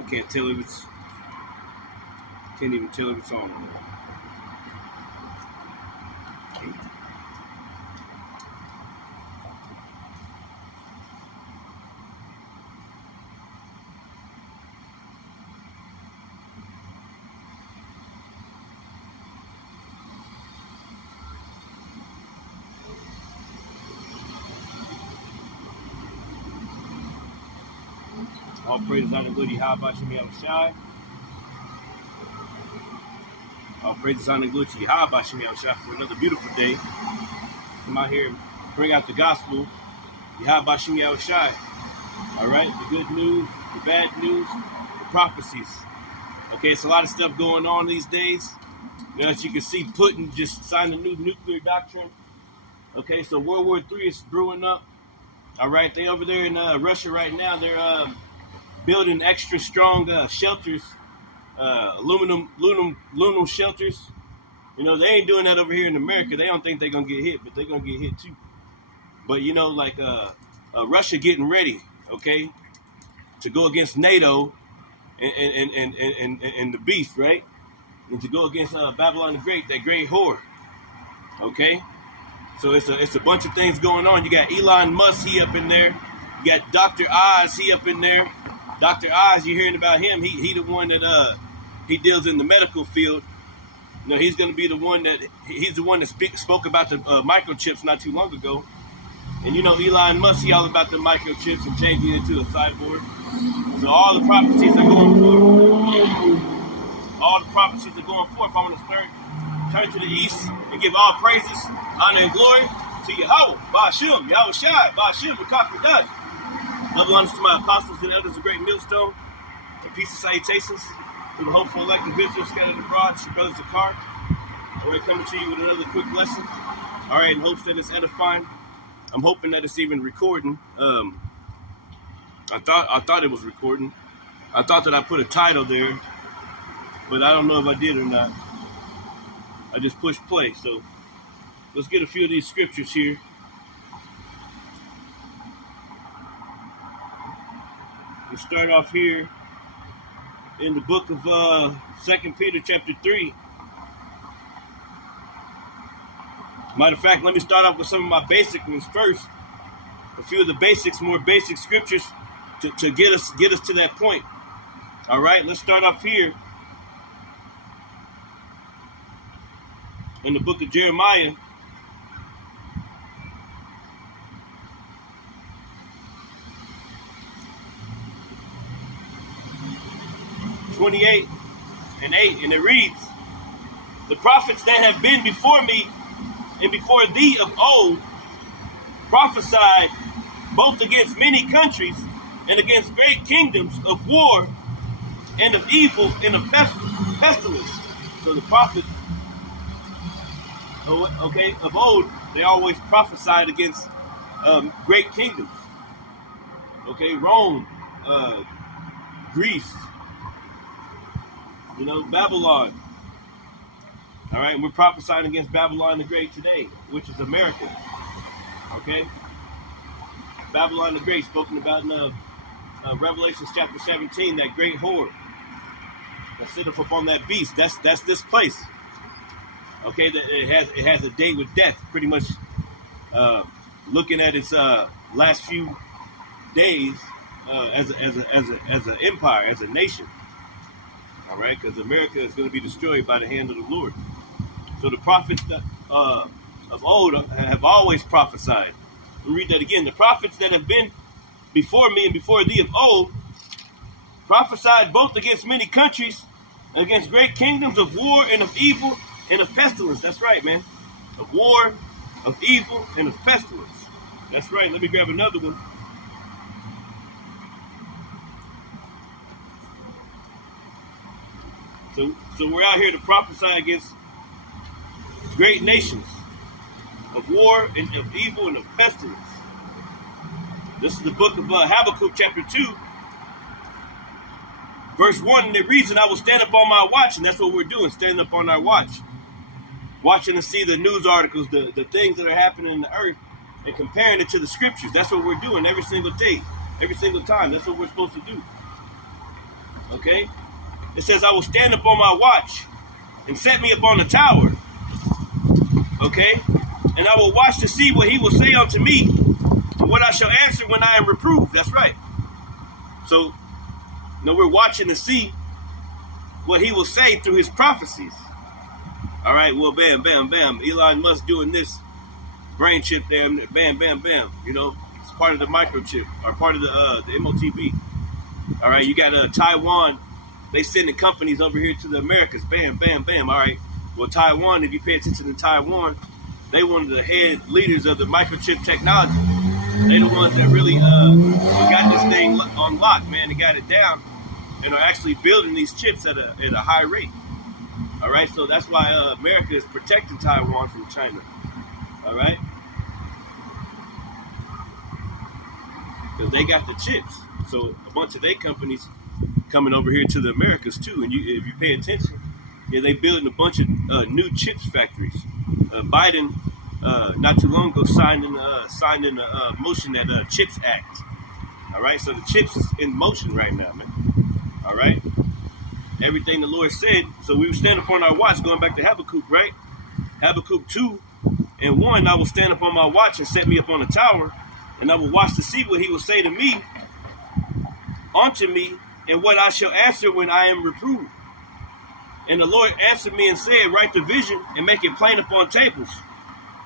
I can't tell if it's. Can't even tell if it's on. All praises on the good Yahweh Shai. All praises on the good Yahweh Shai for another beautiful day. Come out here and bring out the gospel. Yahweh Shai. All right, the good news, the bad news, the prophecies. Okay, it's a lot of stuff going on these days. You know, as you can see, Putin just signed a new nuclear doctrine. Okay, so World War III is brewing up. All right, they over there in Russia right now. They're building extra strong shelters, aluminum shelters. You know, they ain't doing that over here in America. They don't think they're gonna get hit, but they're gonna get hit too. But you know, like Russia getting ready, okay, to go against NATO and the beast, right? And to go against Babylon the Great, that great whore, okay. So it's a bunch of things going on. You got Elon Musk, he up in there. You got Dr. Oz, he up in there. Dr. Oz, you're hearing about him. He the one that he deals in the medical field. You know, he's going to be the one that spoke about the microchips not too long ago. And you know, Elon Musk, he all about the microchips and changing it to a cyborg. So all the prophecies are going forth. All the prophecies are going forth. I want to turn to the east and give all praises, honor, and glory to Yahweh, Ba'ashem, Yahweh Shai, Ba'ashem, Rakak. Double honors to my apostles and elders of Great Millstone, and peace and salutations to the hopeful elect and visitors scattered abroad. It's your brother Zakar. All right, coming to you with another quick lesson. All right, in hopes that it's edifying. I'm hoping that it's even recording. I thought it was recording. I thought that I put a title there, but I don't know if I did or not. I just pushed play. So let's get a few of these scriptures here. We'll start off here in the book of 2 Peter chapter 3. Matter of fact, let me start off with some of my basic ones first. A few of the basics, more basic scriptures to get us to that point. All right, let's start off here in the book of Jeremiah. (28 and 8), and it reads, "The prophets that have been before me and before thee of old prophesied both against many countries and against great kingdoms of war and of evil and of pestilence." So the prophets, okay, of old, they always prophesied against great kingdoms. Okay, Rome, Greece, you know, Babylon. All right, we're prophesying against Babylon the Great today, which is America. Okay, Babylon the Great, spoken about in Revelation chapter 17, that great whore that sitteth upon that beast. That's this place. Okay, that it has a date with death. Pretty much, looking at its last few days as an empire, as a nation. All right, because America is going to be destroyed by the hand of the Lord. So the prophets that, of old have always prophesied. Let me read that again. The prophets that have been before me and before thee of old prophesied both against many countries, against great kingdoms of war and of evil and of pestilence. That's right, man. Of war, of evil, and of pestilence. That's right. Let me grab another one. So we're out here to prophesy against great nations of war and of evil and of pestilence. This is the book of Habakkuk chapter 2, verse 1, and it reads, "And I will stand up on my watch," and that's what we're doing, standing up on our watch. Watching to see the news articles, the things that are happening in the earth, and comparing it to the scriptures. That's what we're doing every single day, every single time. That's what we're supposed to do. Okay? It says, I will stand up on my watch and set me upon the tower. Okay? And I will watch to see what he will say unto me, and what I shall answer when I am reproved. That's right. So, we're watching to see what he will say through his prophecies. All right, well, bam, bam, bam. Elon Musk doing this brain chip there, bam, bam, bam. It's part of the microchip, or part of the MOTB. All right, you got Taiwan. They sending companies over here to the Americas. Bam, bam, bam. All right. Well, Taiwan, if you pay attention to Taiwan, they one of the head leaders of the microchip technology. They the ones that really got this thing on lock, man. They got it down and are actually building these chips at a high rate. All right, so that's why America is protecting Taiwan from China. All right, because they got the chips. So a bunch of their companies coming over here to the Americas too. And if you pay attention, they building a bunch of new chips factories. Biden, not too long ago, signed in motion that CHIPS Act. All right, so the chips is in motion right now, man. All right, everything the Lord said. So we were standing upon our watch, going back to Habakkuk, right? Habakkuk 2:1. I will stand upon my watch and set me upon a tower, and I will watch to see what he will say to me, unto me, and what I shall answer when I am reproved. And the Lord answered me and said, write the vision and make it plain upon tables,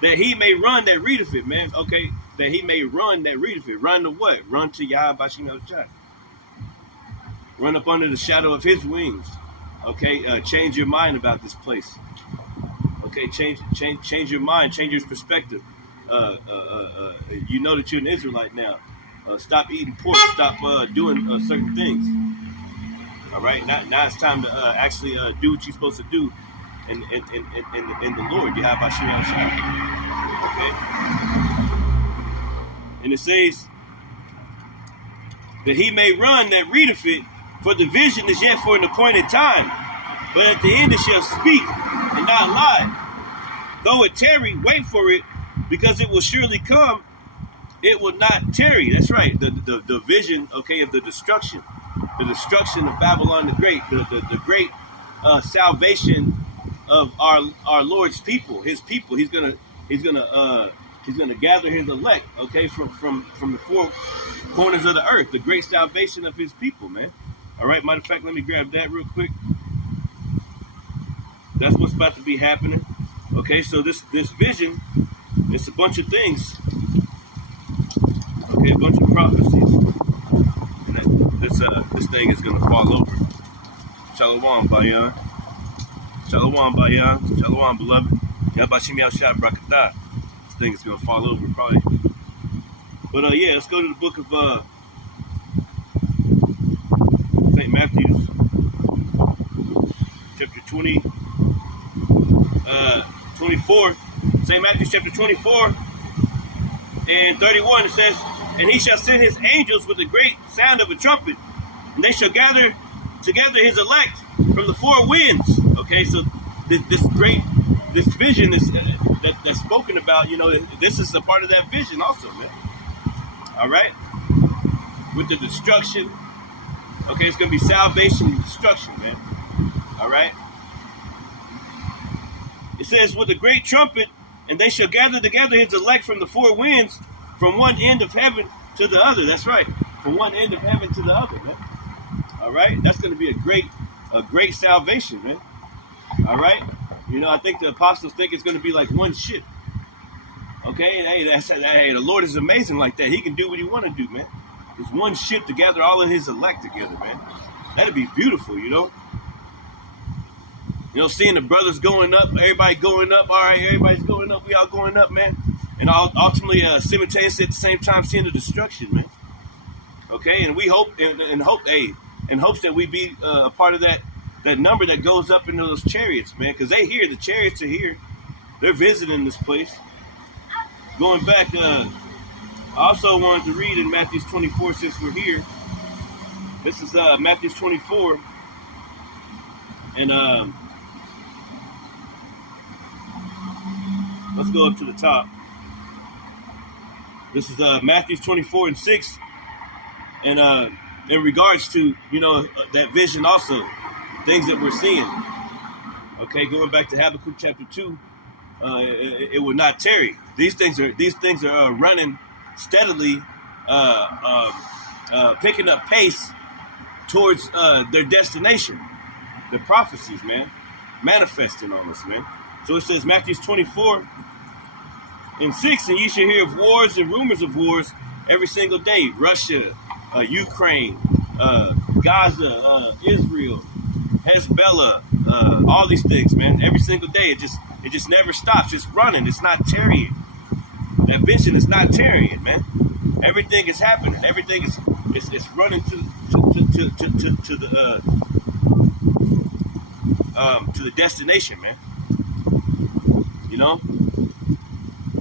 that he may run that readeth it, man. Okay, that he may run that readeth it. Run to what? Run to Yahweh Bashim El-Shai. Run up under the shadow of his wings. Okay, change your mind about this place. Okay, change your mind, change your perspective. You know that you're an Israelite now. Stop eating pork. Stop doing certain things. All right, now it's time to actually do what you're supposed to do in the Lord. You have Bashim El-Shai. Okay, and it says that he may run that readeth it. For the vision is yet for an appointed time, but at the end it shall speak and not lie. Though it tarry, wait for it, because it will surely come. It will not tarry. That's right. The vision, okay, of the destruction of Babylon the Great, the great salvation of our Lord's people, his people. He's gonna gather his elect, okay, from the four corners of the earth. The great salvation of his people, man. All right, matter of fact, let me grab that real quick. That's what's about to be happening. Okay, so this vision, it's a bunch of things. Okay, a bunch of prophecies. And this thing is gonna fall over. Shalom, Bayan. Shalom, Bayan. Shalom, beloved. Yabashim Yashai Brakatah. This thing is gonna fall over probably. But yeah, let's go to the book of St. Matthew's, chapter 24. St. Matthew's chapter 24 and 31. It says, and he shall send his angels with a great sound of a trumpet, and they shall gather together his elect from the four winds. Okay, so this vision that's spoken about, this is a part of that vision also, man. All right, with the destruction. Okay, it's going to be salvation and destruction, man. All right. It says, with a great trumpet, and they shall gather together his elect from the four winds, from one end of heaven to the other. That's right. From one end of heaven to the other, man. All right. That's going to be a great salvation, man. All right. I think the apostles think it's going to be like one ship. Okay. And hey, the Lord is amazing like that. He can do what he want to do, man. There's one ship to gather all of his elect together, man. That'd be beautiful, seeing the brothers going up, everybody going up. All right, everybody's going up. We all going up, man. And ultimately, simultaneously at the same time, seeing the destruction, man. Okay, and we hope, in hopes that we be a part of that number that goes up into those chariots, man. Because the chariots are here. They're visiting this place. Going back, I also wanted to read in Matthew 24 since we're here. This is Matthew 24. And let's go up to the top. This is Matthew 24 and 6. And in regards to, that vision also, things that we're seeing. Okay, going back to Habakkuk chapter 2, it will not tarry. These things are running steadily, picking up pace towards their destination. The prophecies, man, manifesting on us, man. So it says, Matthew 24:6, and you shall hear of wars and rumors of wars every single day. Russia, Ukraine, Gaza, Israel, Hezbollah, all these things, man. Every single day, it just never stops. It's running. It's not tarrying. That vision is not tarrying, man. Everything is happening. Everything is running to the destination, man.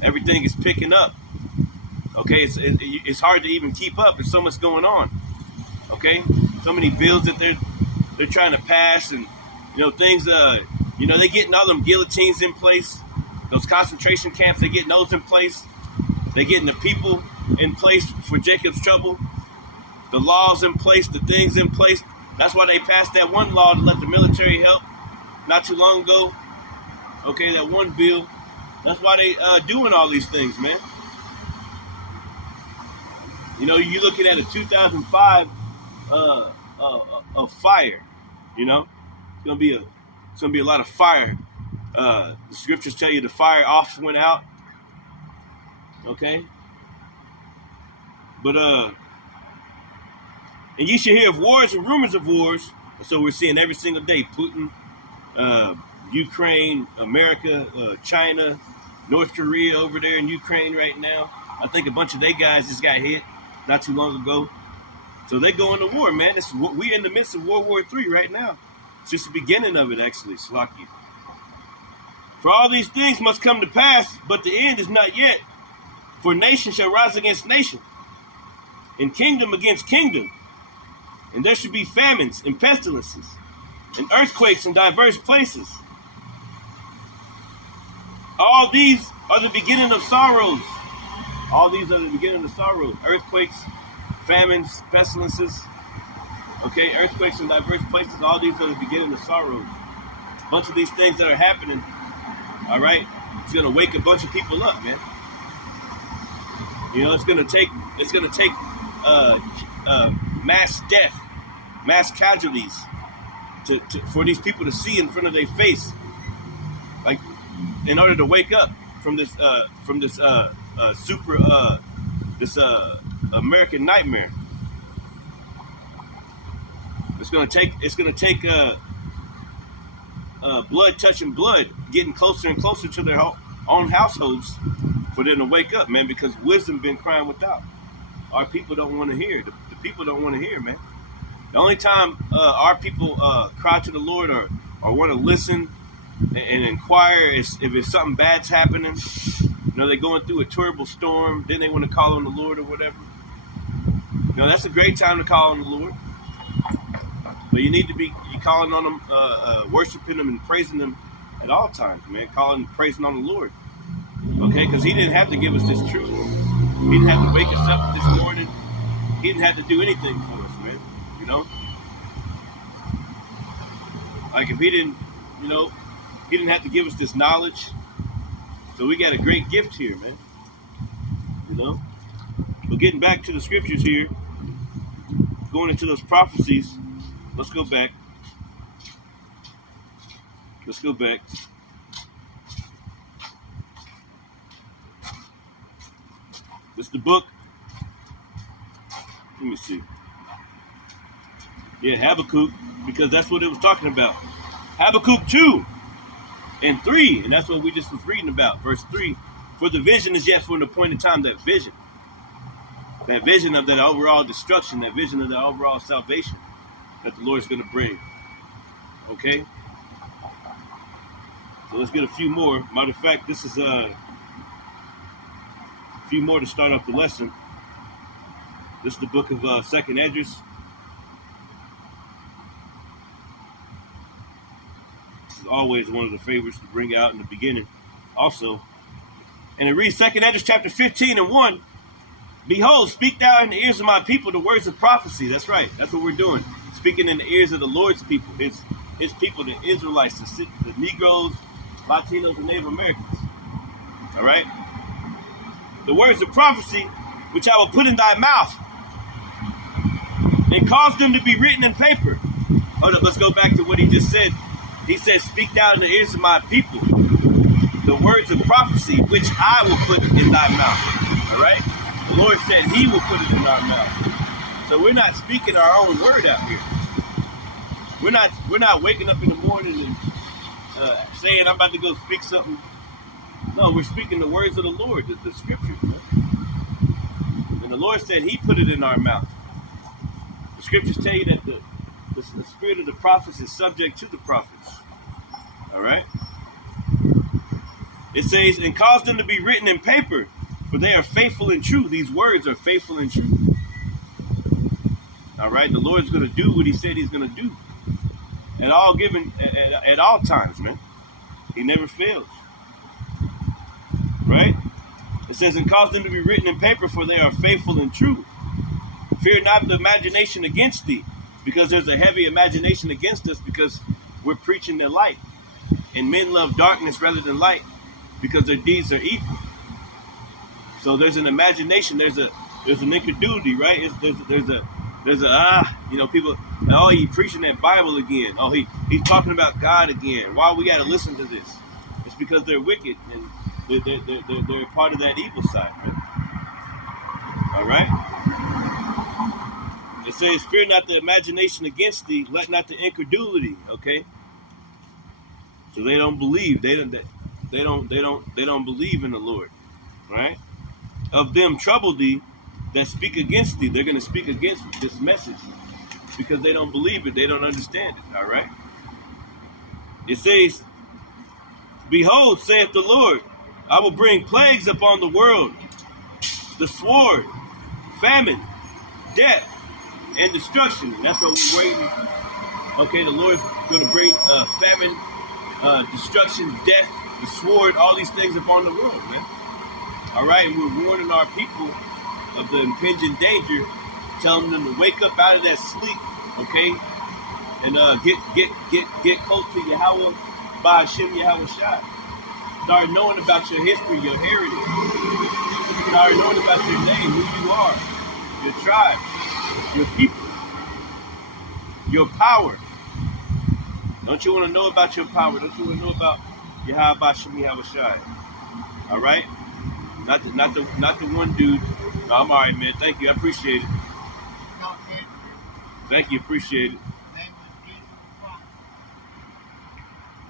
Everything is picking up. Okay, it's hard to even keep up. There's so much going on. Okay, so many bills that they're trying to pass, and things. They're getting all them guillotines in place. Those concentration camps, they're getting those in place. They're getting the people in place for Jacob's trouble. The laws in place, the things in place. That's why they passed that one law to let the military help not too long ago. Okay, that one bill. That's why they doing all these things, man. You're looking at a 2005 a fire. It's gonna be a lot of fire. The scriptures tell you the fire off went out. Okay, but and you should hear of wars and rumors of wars. So we're seeing every single day Putin, Ukraine, America, China, North Korea over there in Ukraine right now. I think a bunch of they guys just got hit not too long ago. So they're going to war, man. We're in the midst of World War III right now. It's just the beginning of it, actually, Slaki. For all these things must come to pass, but the end is not yet. For nation shall rise against nation, and kingdom against kingdom. And there should be famines and pestilences, and earthquakes in diverse places. All these are the beginning of sorrows. All these are the beginning of sorrows. Earthquakes, famines, pestilences. Okay, earthquakes in diverse places. All these are the beginning of sorrows. A bunch of these things that are happening, all right, it's going to wake a bunch of people up, man. It's going to take mass death, mass casualties for these people to see in front of their face, like in order to wake up from this American nightmare. It's gonna take blood touching blood, getting closer and closer to their own households for them to wake up, man. Because wisdom been crying without. Our people don't want to hear. The people don't want to hear, man. The only time our people cry to the Lord or want to listen and inquire is if it's something bad's happening. They're going through a terrible storm. Then they want to call on the Lord or whatever. That's a great time to call on the Lord. But you need to be calling on them, worshiping them and praising them at all times, man. Calling and praising on the Lord. Okay, because He didn't have to give us this truth. He didn't have to wake us up this morning. He didn't have to do anything for us, man. Like if He didn't, He didn't have to give us this knowledge. So we got a great gift here, man. But getting back to the scriptures here, going into those prophecies, let's go back. This is the book. Let me see. Yeah, Habakkuk, because that's what it was talking about. Habakkuk 2 and 3, and that's what we just was reading about. Verse 3, for the vision is yet for an appointed time. That vision of that overall destruction, that vision of that overall salvation that the Lord is going to bring. Okay? So let's get a few more. Matter of fact, this is a few more to start off the lesson. This is the book of 2nd Esdras. This is always one of the favorites to bring out in the beginning also. And it reads 2nd Esdras chapter 15 and 1. Behold, speak thou in the ears of my people the words of prophecy. That's right. That's what we're doing. Speaking in the ears of the Lord's people, his people, the Israelites, the Negroes, Latinos, and Native Americans. All right? The words of prophecy, which I will put in thy mouth, and cause them to be written in paper. Hold up, let's go back to what he just said. He said, speak thou in the ears of my people the words of prophecy, which I will put in thy mouth. All right? The Lord said he will put it in our mouth. So we're not speaking our own word out here. We're not waking up in the morning and saying, I'm about to go speak something. No, we're speaking the words of the Lord, the scriptures. Man. And the Lord said he put it in our mouth. The scriptures tell you that the spirit of the prophets is subject to the prophets. All right? It says, and cause them to be written in paper, for they are faithful and true. These words are faithful and true. All right? The Lord's going to do what he said he's going to do. At all times, man. He never fails. Right? It says, and cause them to be written in paper, for they are faithful and true. Fear not the imagination against thee, because there's a heavy imagination against us, because we're preaching the light. And men love darkness rather than light, because their deeds are evil. So there's an imagination, there's an incredulity, right? People, oh, he preaching that Bible again. Oh, he's talking about God again. Why we got to listen to this? It's because they're wicked and they're part of that evil side, right? All right. It says, "Fear not the imagination against thee; let not the incredulity." Okay. So they don't believe. They don't believe in the Lord, right? Of them trouble thee that speak against thee. They're going to speak against this message because they don't believe it. They don't understand it. All right. It says, "Behold, saith the Lord, I will bring plagues upon the world, the sword, famine, death, and destruction." And that's what we're waiting. Okay, the Lord's going to bring famine, destruction, death, the sword, all these things upon the world, man. All right, and we're warning our people of the impending danger, telling them to wake up out of that sleep, okay, and get close to Yahweh, by Hashem Yahweh Shai. Start knowing about your history, your heritage. Start knowing about your name, who you are, your tribe, your people, your power. Don't you want to know about your power? Don't you want to know about Yahweh Hashem Yahweh Shai? All right? Not the one dude. No, I'm all right, man. Thank you. I appreciate it. Thank you. Appreciate it.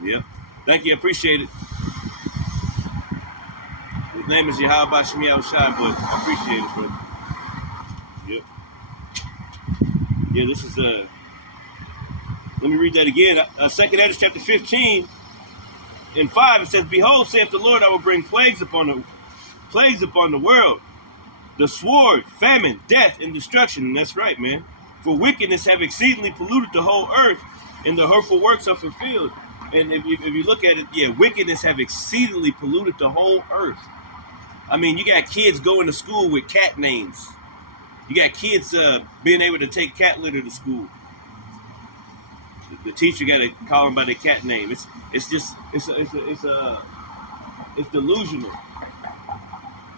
Yeah. Thank you. Appreciate it. His name is Yahweh Hashem Yahweh Shai, but I appreciate it, brother. Yep. Yeah, this is let me read that again. 2nd Esdras chapter 15 and 5. It says, "Behold, saith the Lord, I will bring plagues upon the world, the sword, famine, death, and destruction." And that's right, man. "For wickedness have exceedingly polluted the whole earth, and the hurtful works are fulfilled." And if you look at it, yeah, wickedness have exceedingly polluted the whole earth. I mean, you got kids going to school with cat names. You got kids being able to take cat litter to school. The teacher got to call them by their cat name. It's delusional.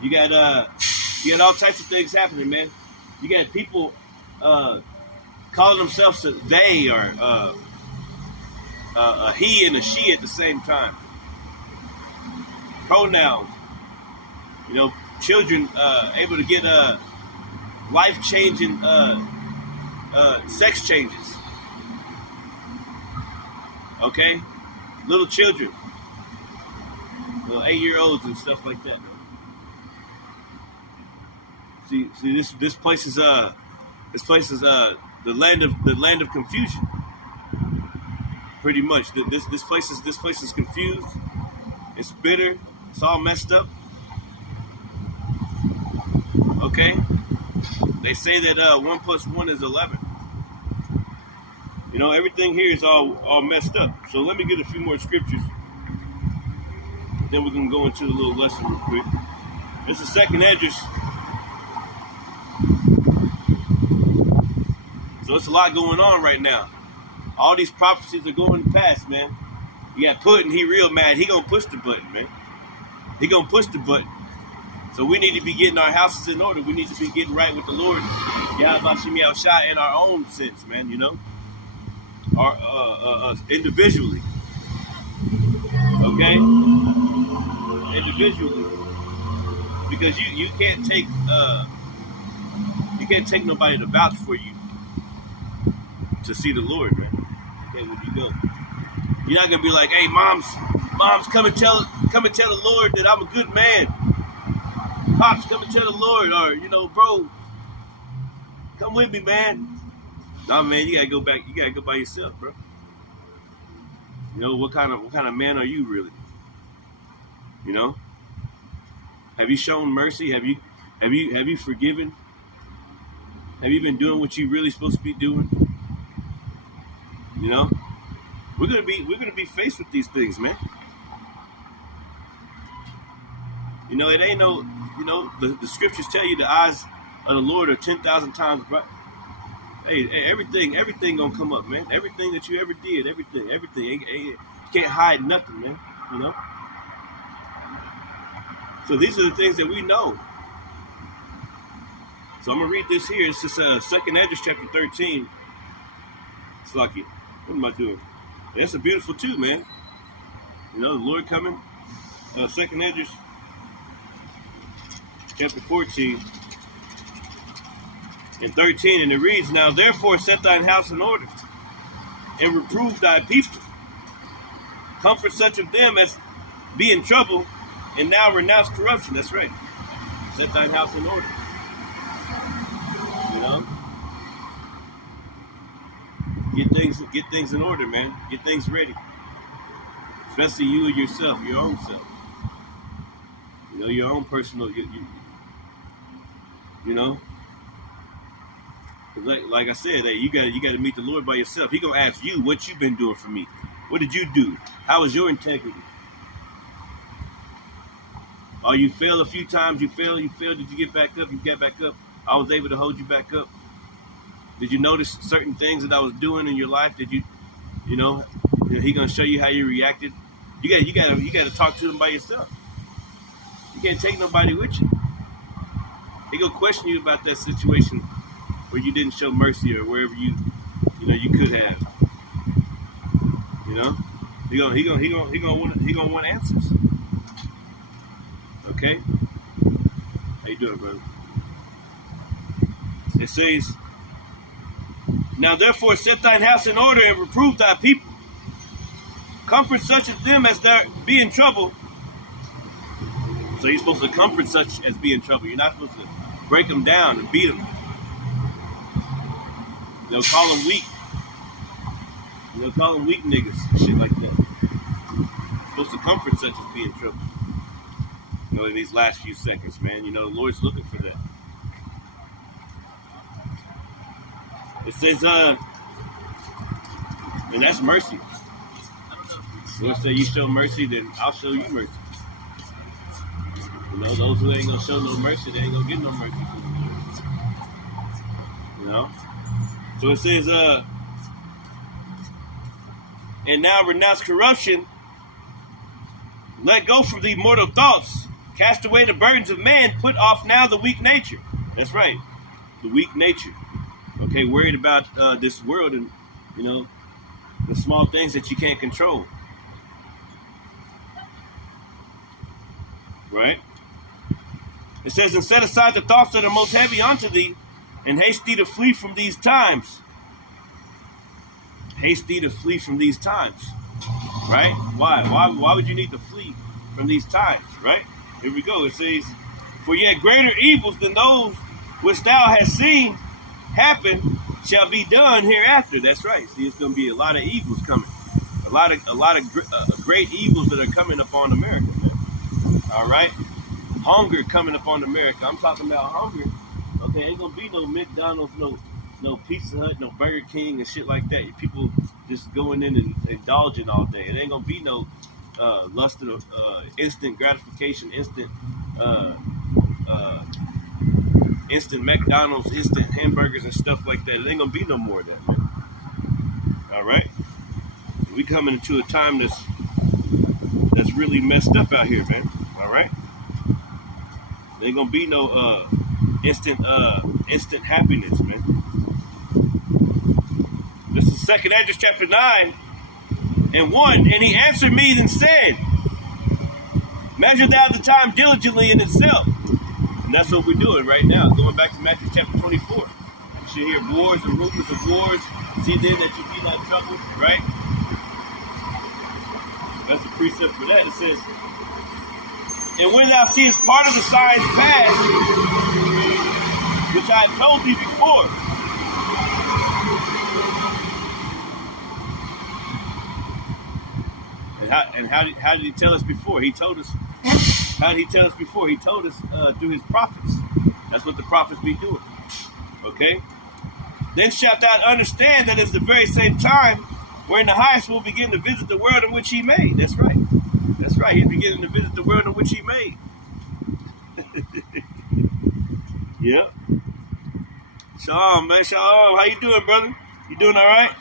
You got all types of things happening, man. You got people calling themselves a they or a he and a she at the same time. Pronouns. You know, children able to get life-changing sex changes. Okay? Little children. Little 8-year-olds and stuff like that. See, this place is the land of confusion. Pretty much. This place is confused. It's bitter. It's all messed up. Okay? They say that 1 + 1 is 11. You know, everything here is all messed up. So let me get a few more scriptures. Then we're going to go into a little lesson real quick. This is 2nd Esdras So it's a lot going on right now. All these prophecies are going to pass, man. You got Putin, he real mad. He gonna push the button, man. He gonna push the button. So we need to be getting our houses in order. We need to be getting right with the Lord, Yahweh in our own sense, man. You know, our individually, okay, individually, because you can't take nobody to vouch for you to see the Lord, man. Okay, when you go, you're not gonna be like, hey, moms, come and tell the Lord that I'm a good man. Pops, come and tell the Lord, or bro, come with me, man. Nah, man, you gotta go back. You gotta go by yourself, bro. You know what kind of man are you really? You know, have you shown mercy? Have you forgiven? Have you been doing what you really supposed to be doing? You know, we're gonna be faced with these things, man. You know, it ain't no. You know, the scriptures tell you the eyes of the Lord are 10,000 times bright. Hey, everything gonna come up, man. Everything that you ever did, everything. You can't hide nothing, man. You know. So these are the things that we know. So I'm gonna read this here. It's just 2nd Esdras chapter 13. It's lucky. What am I doing? That's a beautiful too, man. You know, the Lord coming. 2nd Esdras chapter 14 and 13, and it reads, now therefore set thine house in order, and reprove thy people. Comfort such of them as be in trouble, and now renounce corruption. That's right. Set thine house in order. You know? Get things in order, man. Get things ready. Especially you and yourself, your own self. You know, your own personal, you know, like I said, hey, you gotta meet the Lord by yourself. He gonna ask you what you've been doing for me. What did you do? How was your integrity? Oh, you failed a few times. You failed. Did you get back up? You got back up. I was able to hold you back up. Did you notice certain things that I was doing in your life? Did you know? He gonna show you how you reacted. You gotta talk to him by yourself. You can't take nobody with you. He gonna question you about that situation where you didn't show mercy, or wherever you could have. You know, he gonna want answers. Okay, how you doing, brother? It says, now therefore set thine house in order, and reprove thy people. Comfort such of them as there be in trouble. So you're supposed to comfort such as be in trouble. You're not supposed to break them down and beat them. They'll call them weak. They'll call them weak niggas and shit like that. You're supposed to comfort such as be in trouble. You know, in these last few seconds, man. You know, the Lord's looking for that. It says, and that's mercy. The Lord said, you show mercy, then I'll show you mercy. You know, those who ain't gonna show no mercy, they ain't gonna get no mercy from the Lord. You know? So it says, and now renounce corruption, let go from the mortal thoughts, cast away the burdens of man, put off now the weak nature. That's right, the weak nature. Okay, worried about this world and, you know, the small things that you can't control. Right? It says, and set aside the thoughts that are most heavy unto thee, and haste thee to flee from these times. Haste thee to flee from these times. Right? Why would you need to flee from these times? Right? Here we go. It says, for yet greater evils than those which thou hast seen happen shall be done hereafter. That's right. See, it's going to be a lot of evils coming. A lot of great evils that are coming upon America, man. All right? Hunger coming upon America. I'm talking about hunger. Okay, ain't gonna be no McDonald's, no Pizza Hut, no Burger King and shit like that. People just going in and indulging all day. It ain't gonna be no lust of instant gratification, instant instant McDonald's, instant hamburgers and stuff like that. It ain't gonna be no more of that, man. All right, we coming into a time that's really messed up out here, man. All right, there ain't gonna be no instant happiness, man. This is 2nd Esdras chapter 9:1, and he answered me and said, measure thou the time diligently in itself. And that's what we're doing right now. Going back to Matthew chapter 24. You should hear wars and rumors of wars. See then that you be not troubled, right? That's the precept for that. It says, and when thou seest part of the signs pass, which I have told thee before, and how did he tell us before? He told us. How did he tell us before? He told us through his prophets. That's what the prophets be doing. Okay? Then shalt thou understand that it's the very same time wherein the highest will begin to visit the world in which he made. That's right. That's right. He's beginning to visit the world in which he made. Yep. Shalom, man. Shalom. How you doing, brother? You doing all right?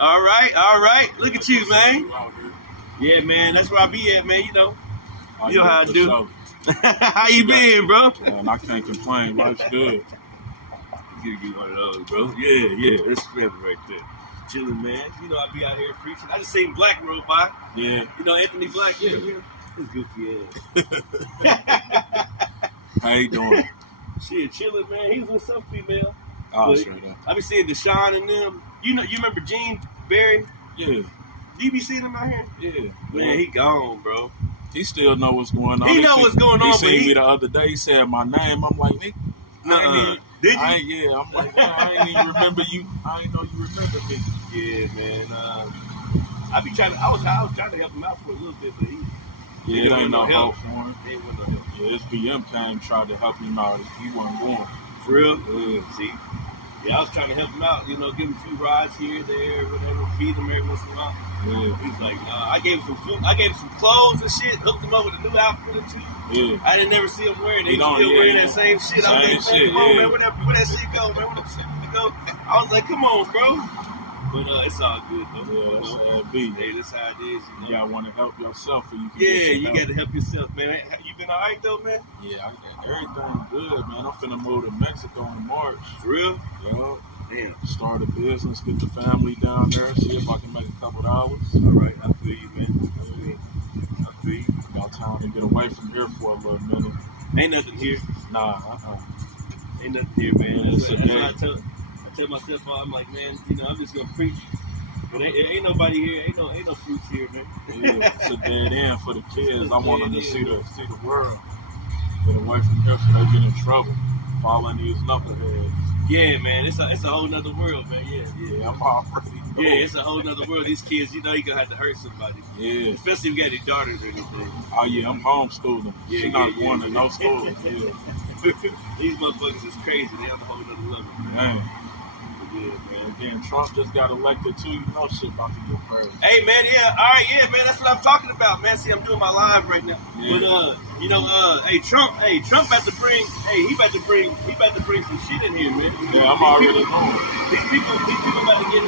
All right. All right. Look at you, man. Yeah, man. That's where I be at, man. You know how I do. Sure. How you been, bro? Man, I can't complain. Life's good. Give you one of those, bro. Yeah. That's family right there. Chilling, man. You know I be out here preaching. I just seen Black roll by. Yeah. You know Anthony Black? Yeah. He's goofy ass. How you doing? Shit, chilling, man. He was with some female. Oh, straight up. I be seeing Deshaun and them. You remember Gene Berry? Yeah. Do you be seeing him out here? Yeah. Man, he gone, bro. He still know what's going on. He know what's going on, He seen me the other day. He said my name. I'm like, Nick. Did you? Yeah. I'm like, man, I ain't even remember you. I ain't know you remember me. Yeah, man. I was trying to help him out for a little bit, but it ain't no help for him. It ain't no help. Yeah, his BM came tried to help him out. He wasn't going. For real? See? Yeah, I was trying to help him out, give him a few rides here, there, whatever, feed him every once in a while. Yeah. He's like, nah. I gave him some food. I gave him some clothes and shit, hooked him up with a new outfit or two. Yeah. I didn't never see him wearing it. He still wearing that same shit. I was like, come on, man, where that shit go, man? Where that shit go? I was like, come on, bro. But it's all good, though. Yeah, that's how it be. Hey, that's how it is. You gotta want to help yourself, or you can you got to help yourself, man. You been all right, though, man? Yeah, I got everything good, man. I'm finna move to Mexico in March. For real? Yeah. Damn. Start a business, get the family down there, see if I can make a couple of dollars. All right, I feel you, man. I feel you. Got time to get away from here for a little minute. Ain't nothing here. Nah, Ain't nothing here, man. That's what I tell myself, I'm like, man, I'm just gonna preach. But ain't nobody here. Ain't no fruits here, man. Yeah, it's a dead end for the kids. I want them to see the world. Get away from here so they get in trouble. Following these knuckleheads. Yeah, man, it's a whole nother world, man. Yeah, I'm already. Yeah, it's a whole nother world. These kids, you're gonna have to hurt somebody. Yeah. Especially if you got any daughters or anything. Oh yeah, I'm homeschooling. She's not going to no school. Yeah. These motherfuckers is crazy. They on a whole nother level, man. Yeah, man. Again, Trump just got elected too. You know shit about to get crazy. Hey, man, yeah, all right, yeah, man. That's what I'm talking about, man. See, I'm doing my live right now. Yeah. But Trump about to bring some shit in here, man. Yeah, I'm already going. These people about to feel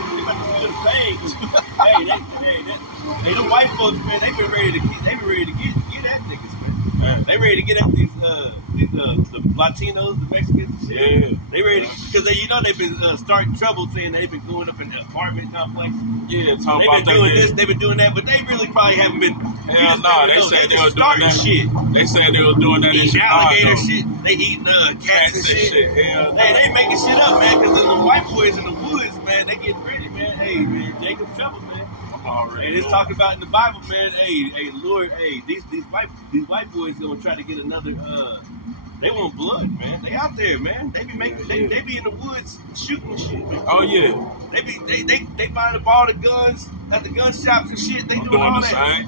the pain. Hey, them white folks, man, they been ready to get at niggas, man. They ready to get at these the Latinos, the Mexicans. Yeah. They ready because they've been starting trouble, saying they've been going up in the apartment complex. Yeah, talking they've about been doing this, they've been doing that, but they really probably haven't been. Hell no, they said they were doing that. Shit. They said they were doing that in Chicago. Alligator shit. They eating cats and shit. Hell no. Hey, they making shit up, man, because the white boys in the woods, man, they getting ready, man. Hey, man, Jacob's trouble, man. And it's talking about in the Bible, man. Hey, Lord, hey, these white boys gonna try to get another. They want blood, man. They out there, man. They be making, they be in the woods shooting and shit, man. Oh yeah. They buying up all the guns at the gun shops and shit. They doing all the that.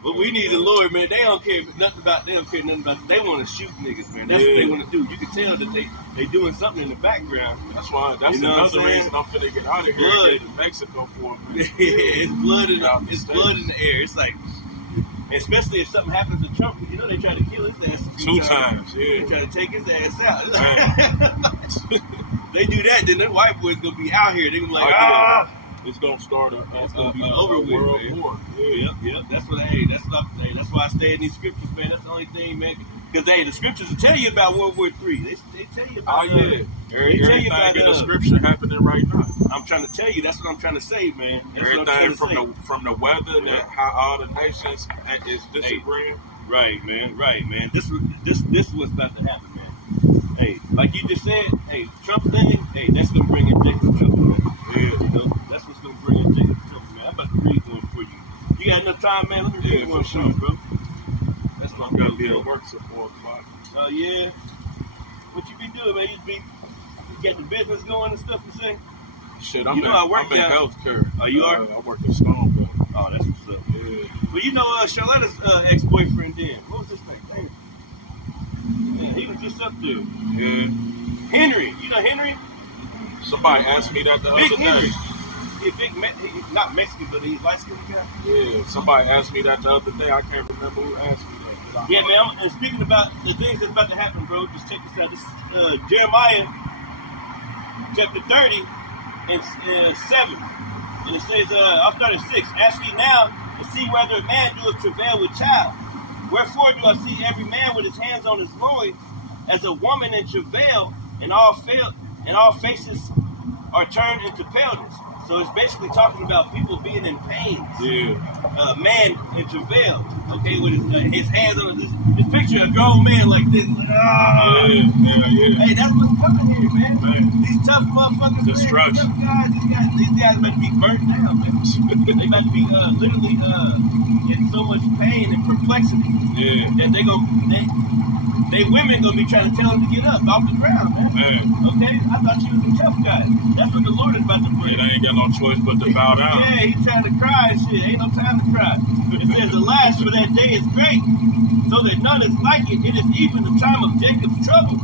But we need the Lord, man. They don't care nothing about. They don't care nothing about. They want to shoot niggas, man. That's what they want to do. You can tell that they doing something in the background. That's why. That's another reason I'm finna get out of here and get to Mexico for a minute. It's blood in the air. It's like Especially if something happens to Trump, you know they try to kill his ass 2 times. They Yeah. try to take his ass out. They do that, then the white boys gonna be out here. They gonna be like, ah. It's gonna start It's gonna be over a with, world man. war. Yeah. Yep. That's what. Hey, that's why I stay in these scriptures, man. That's the only thing, man. Because the scriptures will tell you about World War III. They tell you about. Oh yeah. Everything in the scripture happening right now. I'm trying to tell you. That's what I'm trying to say, man. That's Everything from the weather, how all the nations is disagreeing. Right, man. This was about to happen, man. Hey, like you just said, hey, Trump thing, hey, that's gonna bring in Jacob's trouble, man. Yeah. You know, that's what's gonna bring in Jacob's trouble, man. I'm about to read one for you. You got enough time, man? Let me read one for you, bro. That's what I'm gonna gonna be do. at work till 4 o'clock. Oh yeah. What you be doing, man? You get the business going and stuff. You say? Shit, I'm in healthcare. Oh, you are? I work at Stonebrook. Oh, that's what's up. Yeah. Well, you know, Charlotta's ex-boyfriend then. What was his name? Man, he was just up there. Yeah. Henry. You know Henry? Somebody asked me that the Big other Henry. day. He's not Mexican, but he's light-skinned guy. Yeah, somebody asked me that the other day. I can't remember who asked me that. Yeah, man. And speaking about the things that's about to happen, bro, just check this out. This is Jeremiah chapter 30 and 7. And it says, I'll start at 6. Ask ye now to see whether a man doeth travail with child. Wherefore do I see every man with his hands on his loins, as a woman in travail, and all faces are turned into paleness. So it's basically talking about people being in pain. Yeah. Man in travail, okay, with his hands on this picture of a grown man like this. Yeah. Hey, that's what's coming here, man. These tough motherfuckers, Destruction. These guys about to be burnt down, man. They about to be literally in so much pain and perplexity. Yeah. That they women gonna be trying to tell them to get up off the ground, man. Okay? I thought you was a tough guy. That's what the Lord is about to bring. Yeah, they ain't got no choice but to bow down. Yeah, he's trying to cry and shit. Ain't no time to cry. It says, alas, for that day is great, so that none is like it. It is even the time of Jacob's trouble.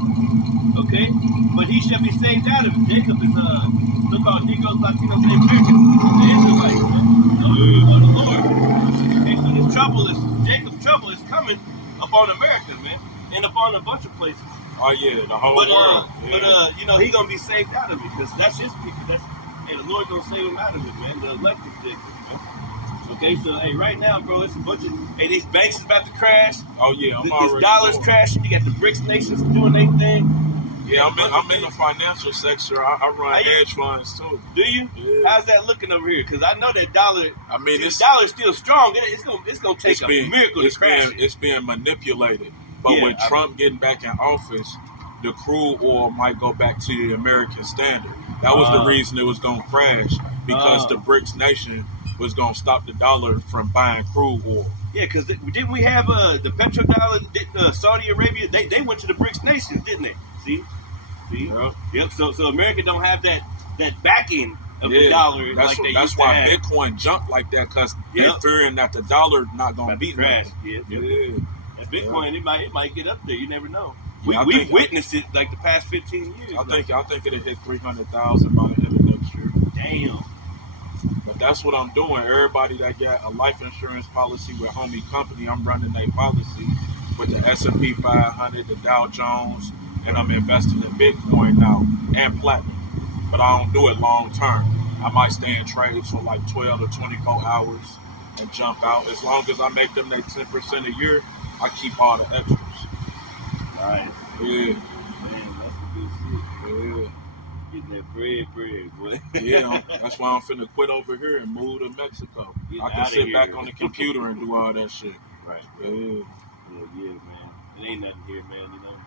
Okay? But he shall be saved out of it. Jacob is so-called Negroes, Latinos, and Americans. The Israelites, man. The Lord. Okay, so this Jacob's trouble is coming upon America, man. And upon a bunch of places. Oh yeah, the whole world. But you know, he gonna be saved out of it because that's his people. And the Lord gonna save him out of it, man. The elected Jacob, man. Okay, so hey, right now, bro, it's a bunch of these banks is about to crash. Oh yeah, This dollar's crashing. You got the BRICS nations doing their thing. Yeah, I'm in the financial sector. I run hedge funds too. Do you? Yeah. How's that looking over here? Because I know that dollar. I mean, the dollar's still strong. It's gonna take a miracle to crash it. It's being manipulated. But with Trump getting back in office, the crude oil might go back to the American standard. That was the reason it was going to crash, because the BRICS nation was going to stop the dollar from buying crude oil. Yeah, because didn't we have the petrodollar, Saudi Arabia? They went to the BRICS nations, didn't they? See? Yep. So America don't have that backing of the dollar. That's used why to have. Bitcoin jumped like that, because they're fearing that the dollar not going to beat crash. Yeah. And Bitcoin, it might get up there. You never know. Yeah, We've witnessed it like the past 15 years. I think it'll hit 300,000 by the end of next year. Damn. But that's what I'm doing. Everybody that got a life insurance policy with Homie Company, I'm running their policy with the S&P 500, the Dow Jones, and I'm investing in Bitcoin now and platinum. But I don't do it long term. I might stay in trades for like 12 to 24 hours and jump out. As long as I make them that 10% a year, I keep all the extras. Nice. Yeah. Man, that's some good shit. Yeah. Getting that bread, boy. Yeah, that's why I'm finna quit over here and move to Mexico. I can sit back on the computer and do all that shit. Right. Yeah. Yeah, man. It ain't nothing here, man, you know.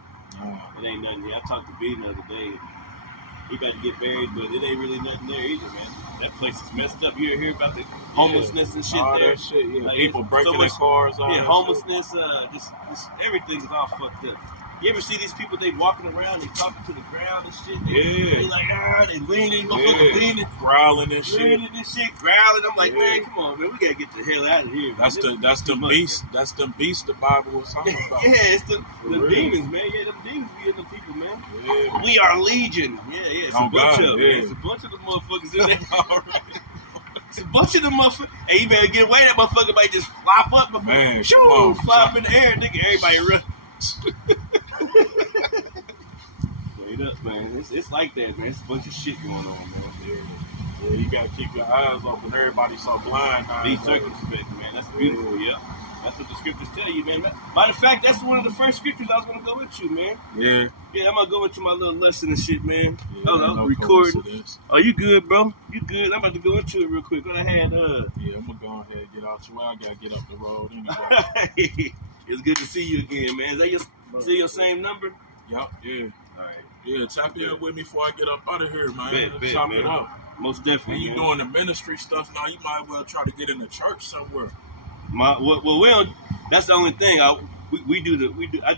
It ain't nothing here. I talked to B the other day. He about to get buried, but it ain't really nothing there either, man. That place is messed up. You ever hear about the homelessness and shit all there? That shit, yeah. Like, people breaking so their cars. Homelessness. Just everything is all fucked up. You ever see these people? They walking around, they talking to the ground and shit. They like they leaning, leaning, growling and shit. Leaning and shit, growling. I'm like, man, come on, man, we gotta get the hell out of here. That's the beast. Man. That's the beast the Bible was talking about. It's the demons, man. Yeah, them demons be in them people, man. Yeah. We are legion. Yeah. It's a bunch of them. Yeah. It's a bunch of the motherfuckers in there. All right. It's a bunch of them motherfuckers. Hey, you better get away. That motherfucker might just flop up. Man, shoo, fly up in the air, nigga. Everybody run. Straight up, man. It's like that, man. It's a bunch of shit going on, man. Yeah, you gotta keep your eyes open. Everybody's so blind now. Be circumspect, man. That's beautiful, yeah. That's what the scriptures tell you, man. Matter of fact, that's one of the first scriptures I was gonna go with you, man. Yeah. Yeah, I'm gonna go into my little lesson and shit, man. Yeah, I was no recording. Oh, you good, bro? You good? I'm about to go into it real quick. Go ahead. Yeah, I'm gonna go ahead and get out your way. I gotta get up the road anyway. It's good to see you again, man. Is that your same number? Yup, yeah. All right. Yeah, tap in with me before I get up out of here, man. Bet, Chop man. it up. Most definitely. And you doing the ministry stuff now, you might well try to get in the church somewhere. Well, we don't. That's the only thing. I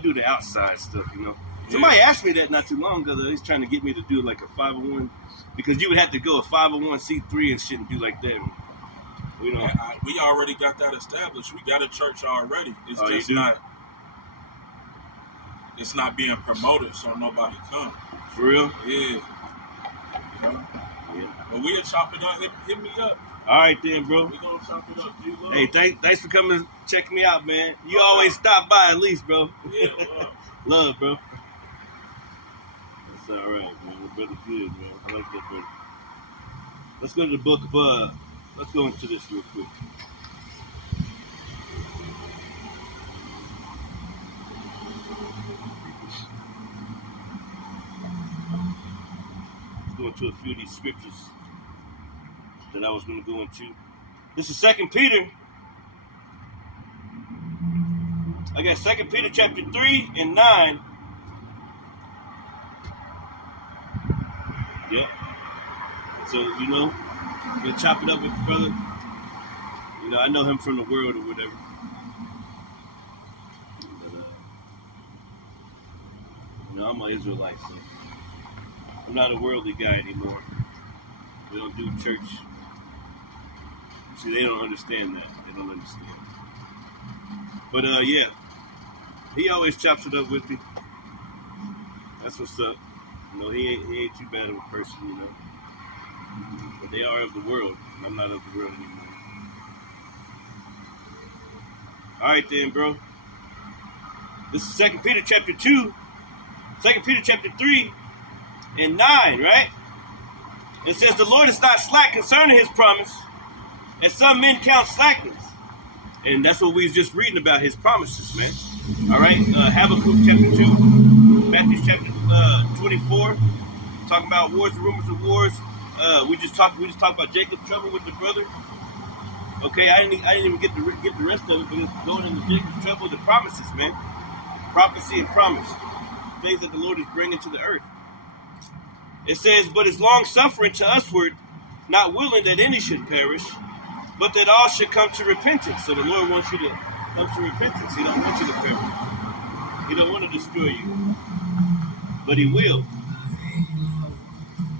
do the outside stuff, you know. Yeah. Somebody asked me that not too long ago. He's trying to get me to do like a 501, because you would have to go a 501c3 and shit and do like that. You know, we already got that established. We got a church already. It's Oh, just not. It's not being promoted, so nobody come. for real. Yeah. You know? Yeah. But we'll chop it up. Hit me up. All right then, bro. We gonna chop it up. G-Love. Hey, thanks for coming to check me out, man. You always stop by at least, bro. Yeah, love. Love, bro. That's all right, man. The brother good, man. I like that brother. Let's go to the book of let's go into this real quick. Let's go into a few of these scriptures that I was going to go into. This is 2 Peter. I got 2 Peter chapter 3 and 9. Yep. So, you know, I'm going to chop it up with the brother. You know, I know him from the world or whatever. But, you know, I'm an Israelite, so I'm not a worldly guy anymore. We don't do church. See, they don't understand that. They don't understand. But, yeah. He always chops it up with me. That's what's up. You know, he ain't too bad of a person, you know. But they are of the world. And I'm not of the world anymore. All right, then, bro. This is 2 Peter chapter 2. 2 Peter chapter 3 and 9, right? It says, the Lord is not slack concerning his promise, as some men count slackness. And that's what we was just reading about, his promises, man. All right, Habakkuk chapter 2, Matthew chapter 24, talking about wars and rumors of wars. We just talked about Jacob's trouble with the brother. Okay, I didn't even get the rest of it, but it's going into Jacob's trouble, the promises, man. Prophecy and promise, things that the Lord is bringing to the earth. It says, but is long suffering to usward, not willing that any should perish, but that all should come to repentance. So the Lord wants you to come to repentance. He don't want you to perish. He don't want to destroy you. But he will.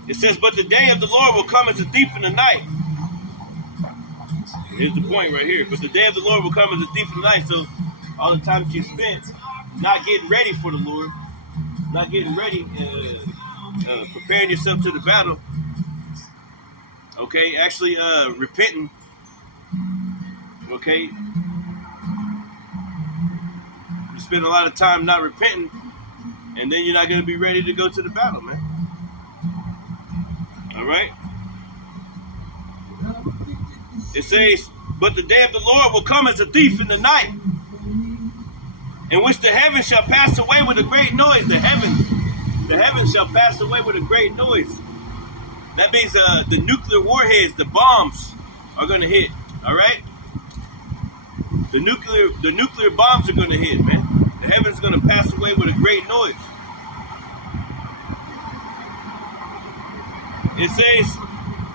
It says, but the day of the Lord will come as a thief in the night. Here's the point right here. But the day of the Lord will come as a thief in the night. So all the time you spent not getting ready for the Lord, not getting ready, preparing yourself to the battle. Okay, actually repenting. Okay, you spend a lot of time not repenting, and then you're not going to be ready to go to the battle, man. All right. It says, but the day of the Lord will come as a thief in the night, in which the heavens shall pass away with a great noise. The heavens shall pass away with a great noise. That means the nuclear warheads, the bombs, are going to hit. All right. The nuclear bombs are going to hit, man. The heavens are going to pass away with a great noise. It says,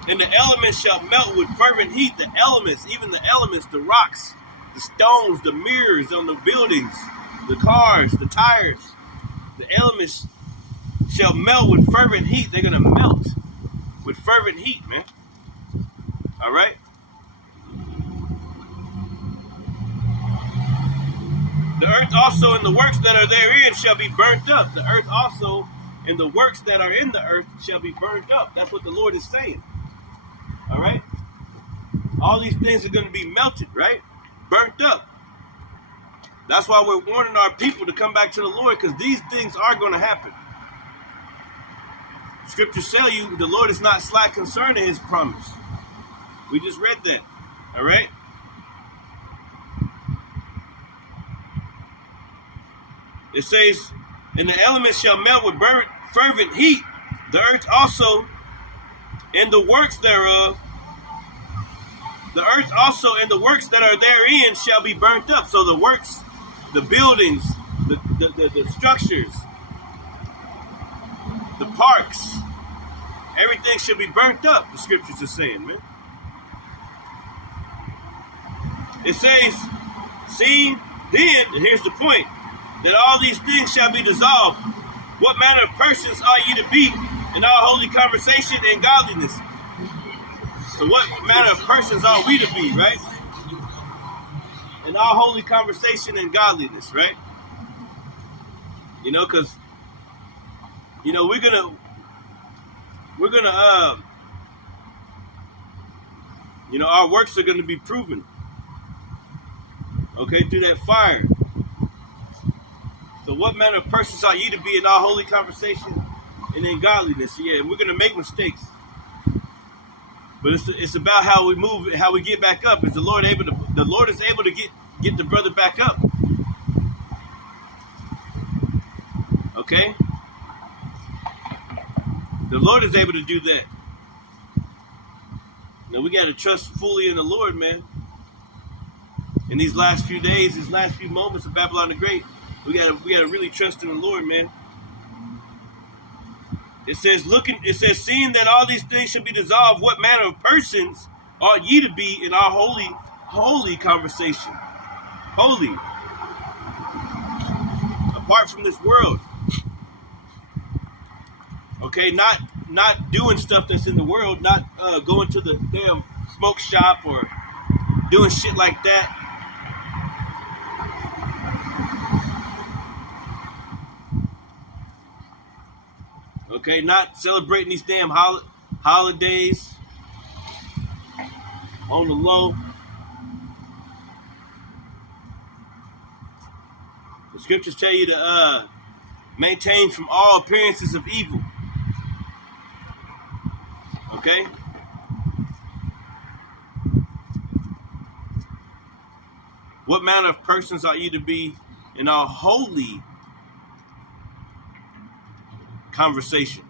and the elements shall melt with fervent heat. The elements, even the elements, the rocks, the stones, the mirrors on the buildings, the cars, the tires, the elements shall melt with fervent heat. They're going to melt with fervent heat, man. All right? The earth also and the works that are therein shall be burnt up. The earth also and the works that are in the earth shall be burnt up. That's what the Lord is saying. All right? all these things are going to be melted, right? Burnt up. That's why we're warning our people to come back to the Lord, because these things are going to happen. Scriptures tell you the Lord is not slack concerning his promise. We just read that. All right? It says, and the elements shall melt with fervent heat, the earth also and the works thereof. The earth also and the works that are therein shall be burnt up. So the works, the buildings, the structures, the parks, everything should be burnt up, the scriptures are saying, man. It says, see, then, and here's the point, that all these things shall be dissolved. What manner of persons are ye to be in all holy conversation and godliness? So what manner of persons are we to be, right? In all holy conversation and godliness, right? You know, because, you know, we're gonna, you know, our works are gonna be proven. Okay, through that fire. So what manner of persons are ye to be in all holy conversation and in godliness? Yeah, and we're gonna make mistakes. But it's about how we move, how we get back up. Is the Lord able to? The Lord is able to get the brother back up. Okay. The Lord is able to do that. Now we got to trust fully in the Lord, man. In these last few days, these last few moments of Babylon the Great, we gotta really trust in the Lord, man. It says, seeing that all these things should be dissolved, what manner of persons ought ye to be in our holy conversation? Holy. Apart from this world. Okay, not doing stuff that's in the world, not going to the damn smoke shop or doing shit like that. Okay, not celebrating these damn holidays on the low. The scriptures tell you to maintain from all appearances of evil. Okay? What manner of persons are you to be in our holy conversation?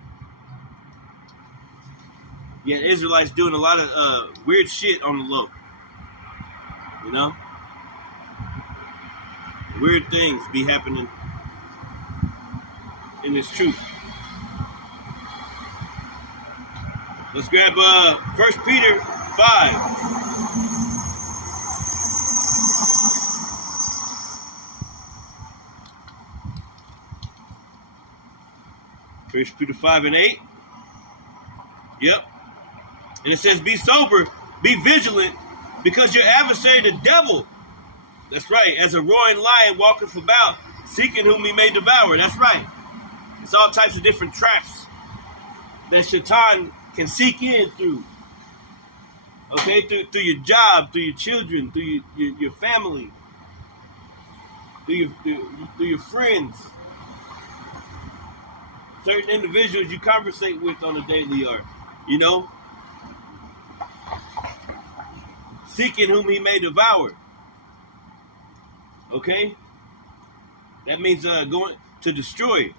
Yeah, the Israelites doing a lot of weird shit on the low. You know? Weird things be happening in this truth. Let's grab 1 Peter 5. First Peter 5 and 8. Yep. And it says, be sober, be vigilant, because your adversary, the devil, that's right, as a roaring lion walketh about, seeking whom he may devour. That's right. It's all types of different traps that Shaitan can seek in through. Okay, through your job, through your children, through your family, through your friends. Certain individuals you conversate with on a daily, or, you know, seeking whom he may devour. Okay? That means going to destroy.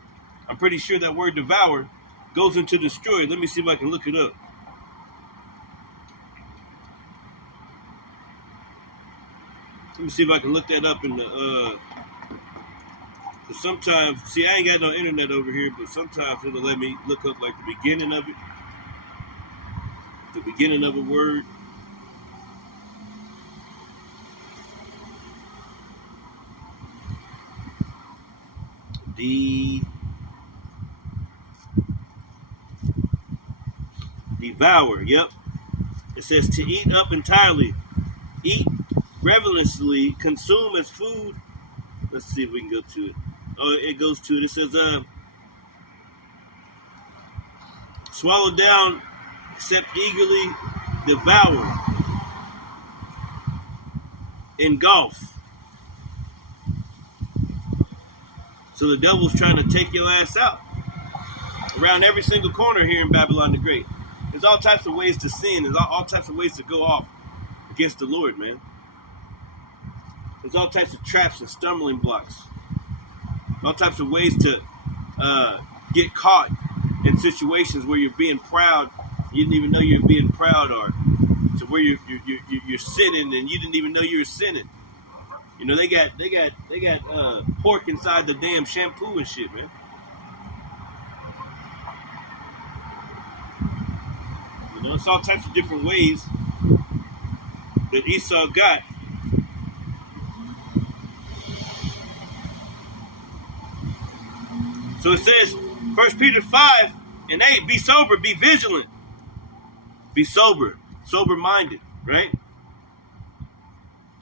I'm pretty sure that word devour goes into destroy. Let me see if I can look it up. Let me see if I can look that up in the Cause sometimes, see, I ain't got no internet over here, but sometimes it'll let me look up like the beginning of it. The beginning of a word. Devour, yep. It says to eat up entirely. Eat ravenously, consume as food. Let's see if we can go to it. Oh, it goes to it. It says, swallow down, except eagerly devour. in golf. So the devil's trying to take your ass out around every single corner here in Babylon the Great. There's all types of ways to sin. There's all types of ways to go off against the Lord, man. There's all types of traps and stumbling blocks. All types of ways to get caught in situations where you're being proud. You didn't even know you were being proud, or to where you're sinning and you didn't even know you were sinning. You know, they got pork inside the damn shampoo and shit, man. You know, it's all types of different ways that Esau got. So it says, 1 Peter 5:8, be sober, be vigilant. Be sober, sober-minded, right?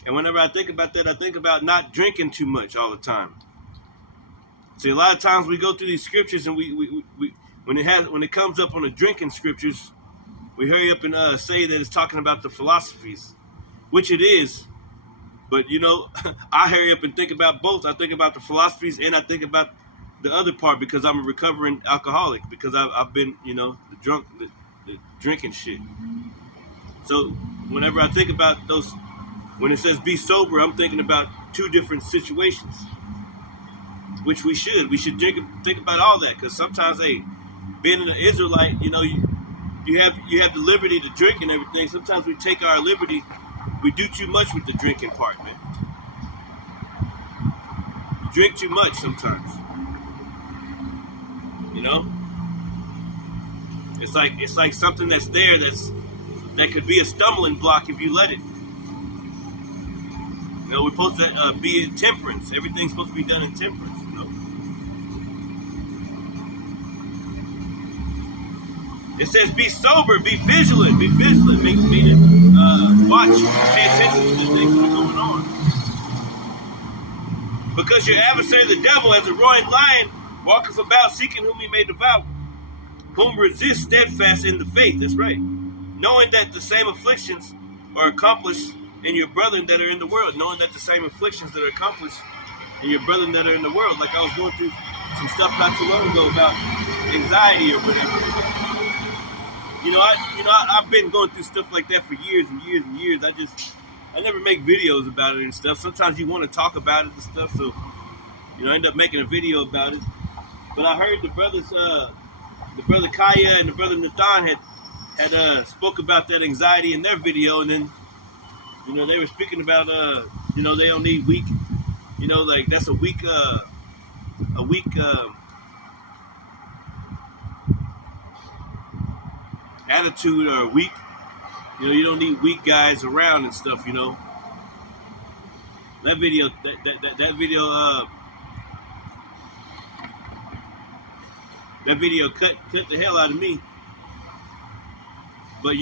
And whenever I think about that, I think about not drinking too much all the time. See, a lot of times we go through these scriptures and we when it comes up on the drinking scriptures, we hurry up and say that it's talking about the philosophies, which it is. But, you know, I hurry up and think about both. I think about the philosophies and I think about the other part because I'm a recovering alcoholic, because I've been, you know, the drinking shit. So whenever I think about those, when it says be sober, I'm thinking about two different situations, which we should think about all that, because sometimes, hey, being an Israelite, you know, you have the liberty to drink and everything. Sometimes we take our liberty, we do too much with the drinking part, man. You drink too much sometimes. You know, it's like something that's there that could be a stumbling block if you let it. You know, we're supposed to be in temperance. Everything's supposed to be done in temperance. You know, it says be sober, be vigilant, meaning watch, pay attention to the things that are going on, because your adversary, the devil, as a roaring lion, walketh about seeking whom he may devour, whom resist steadfast in the faith. That's right. Knowing that the same afflictions are accomplished in your brethren that are in the world. Knowing that the same afflictions that are accomplished in your brethren that are in the world. Like I was going through some stuff not too long ago about anxiety or whatever. I've been going through stuff like that for years and years and years. I never make videos about it and stuff. Sometimes you want to talk about it and stuff, so I end up making a video about it. But I heard the brother Kaya and the brother Nathan had spoke about that anxiety in their video, and then they were speaking about they don't need weak, like that's a weak attitude, or weak, you don't need weak guys around and stuff. That video that video cut the hell out of me. But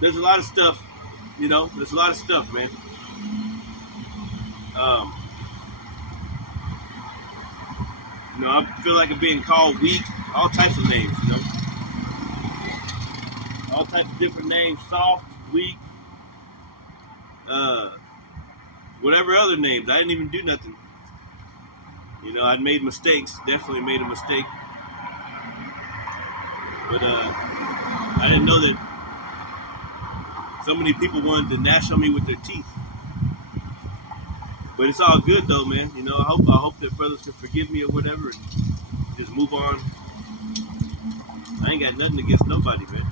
there's a lot of stuff, there's a lot of stuff, man. I feel like I'm being called weak, all types of names, all types of different names, soft, weak, whatever other names. I didn't even do nothing. I'd made mistakes, definitely made a mistake. But I didn't know that so many people wanted to gnash on me with their teeth. But it's all good though, man. I hope that brothers can forgive me or whatever and just move on. I ain't got nothing against nobody, man.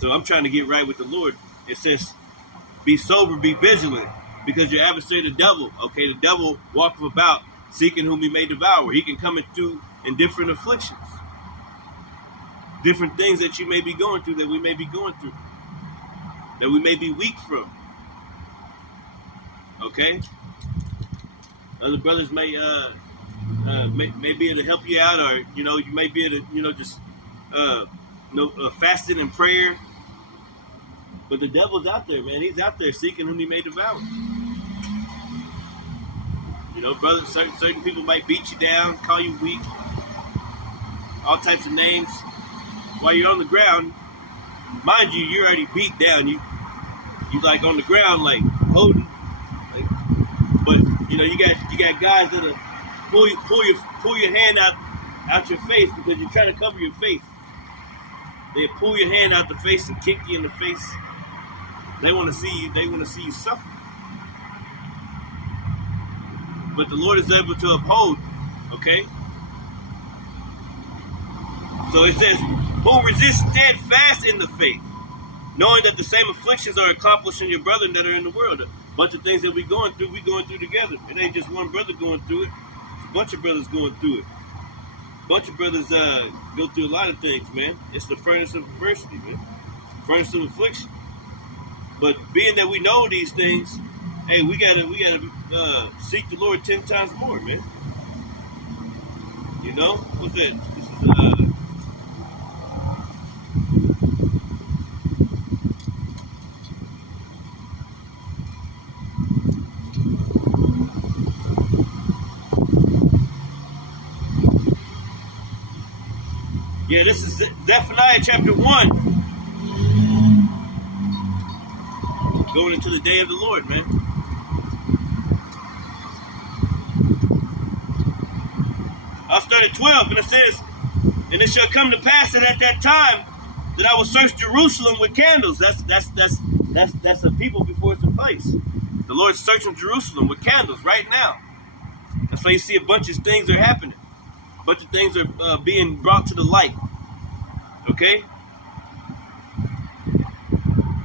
So I'm trying to get right with the Lord. It says, be sober, be vigilant, because your adversary, the devil, okay, the devil walketh about, seeking whom he may devour. He can come through in different afflictions, different things that you may be going through, that we may be going through, that we may be weak from. Okay? Other brothers may be able to help you out, or you may be able to just fasting and prayer. But the devil's out there, man. He's out there seeking whom he may devour. Brothers, certain people might beat you down, call you weak. all types of names. While you're on the ground, mind you, you're already beat down. You like on the ground, like holding, like, but you know you got guys that'll pull your hand out your face because you're trying to cover your face. They pull your hand out the face and kick you in the face. They want to see you. They want to see you suffer. But the Lord is able to uphold. Okay. So it says, "Who resist steadfast in the faith, knowing that the same afflictions are accomplished in your brethren that are in the world." A bunch of things that we going through together. It ain't just one brother going through it. It's a bunch of brothers going through it. A bunch of brothers go through a lot of things, man. It's the furnace of adversity, man. Furnace of affliction. But being that we know these things, hey, we gotta seek the Lord 10 times more, man. You know? What's that? This is yeah, this is Zephaniah chapter 1. Going into the day of the Lord, man. I'll start at 12, and it says, "And it shall come to pass that at that time that I will search Jerusalem with candles." That's a people before it's a place. The Lord's searching Jerusalem with candles right now. That's why you see a bunch of things are happening. A bunch of things are being brought to the light. Okay?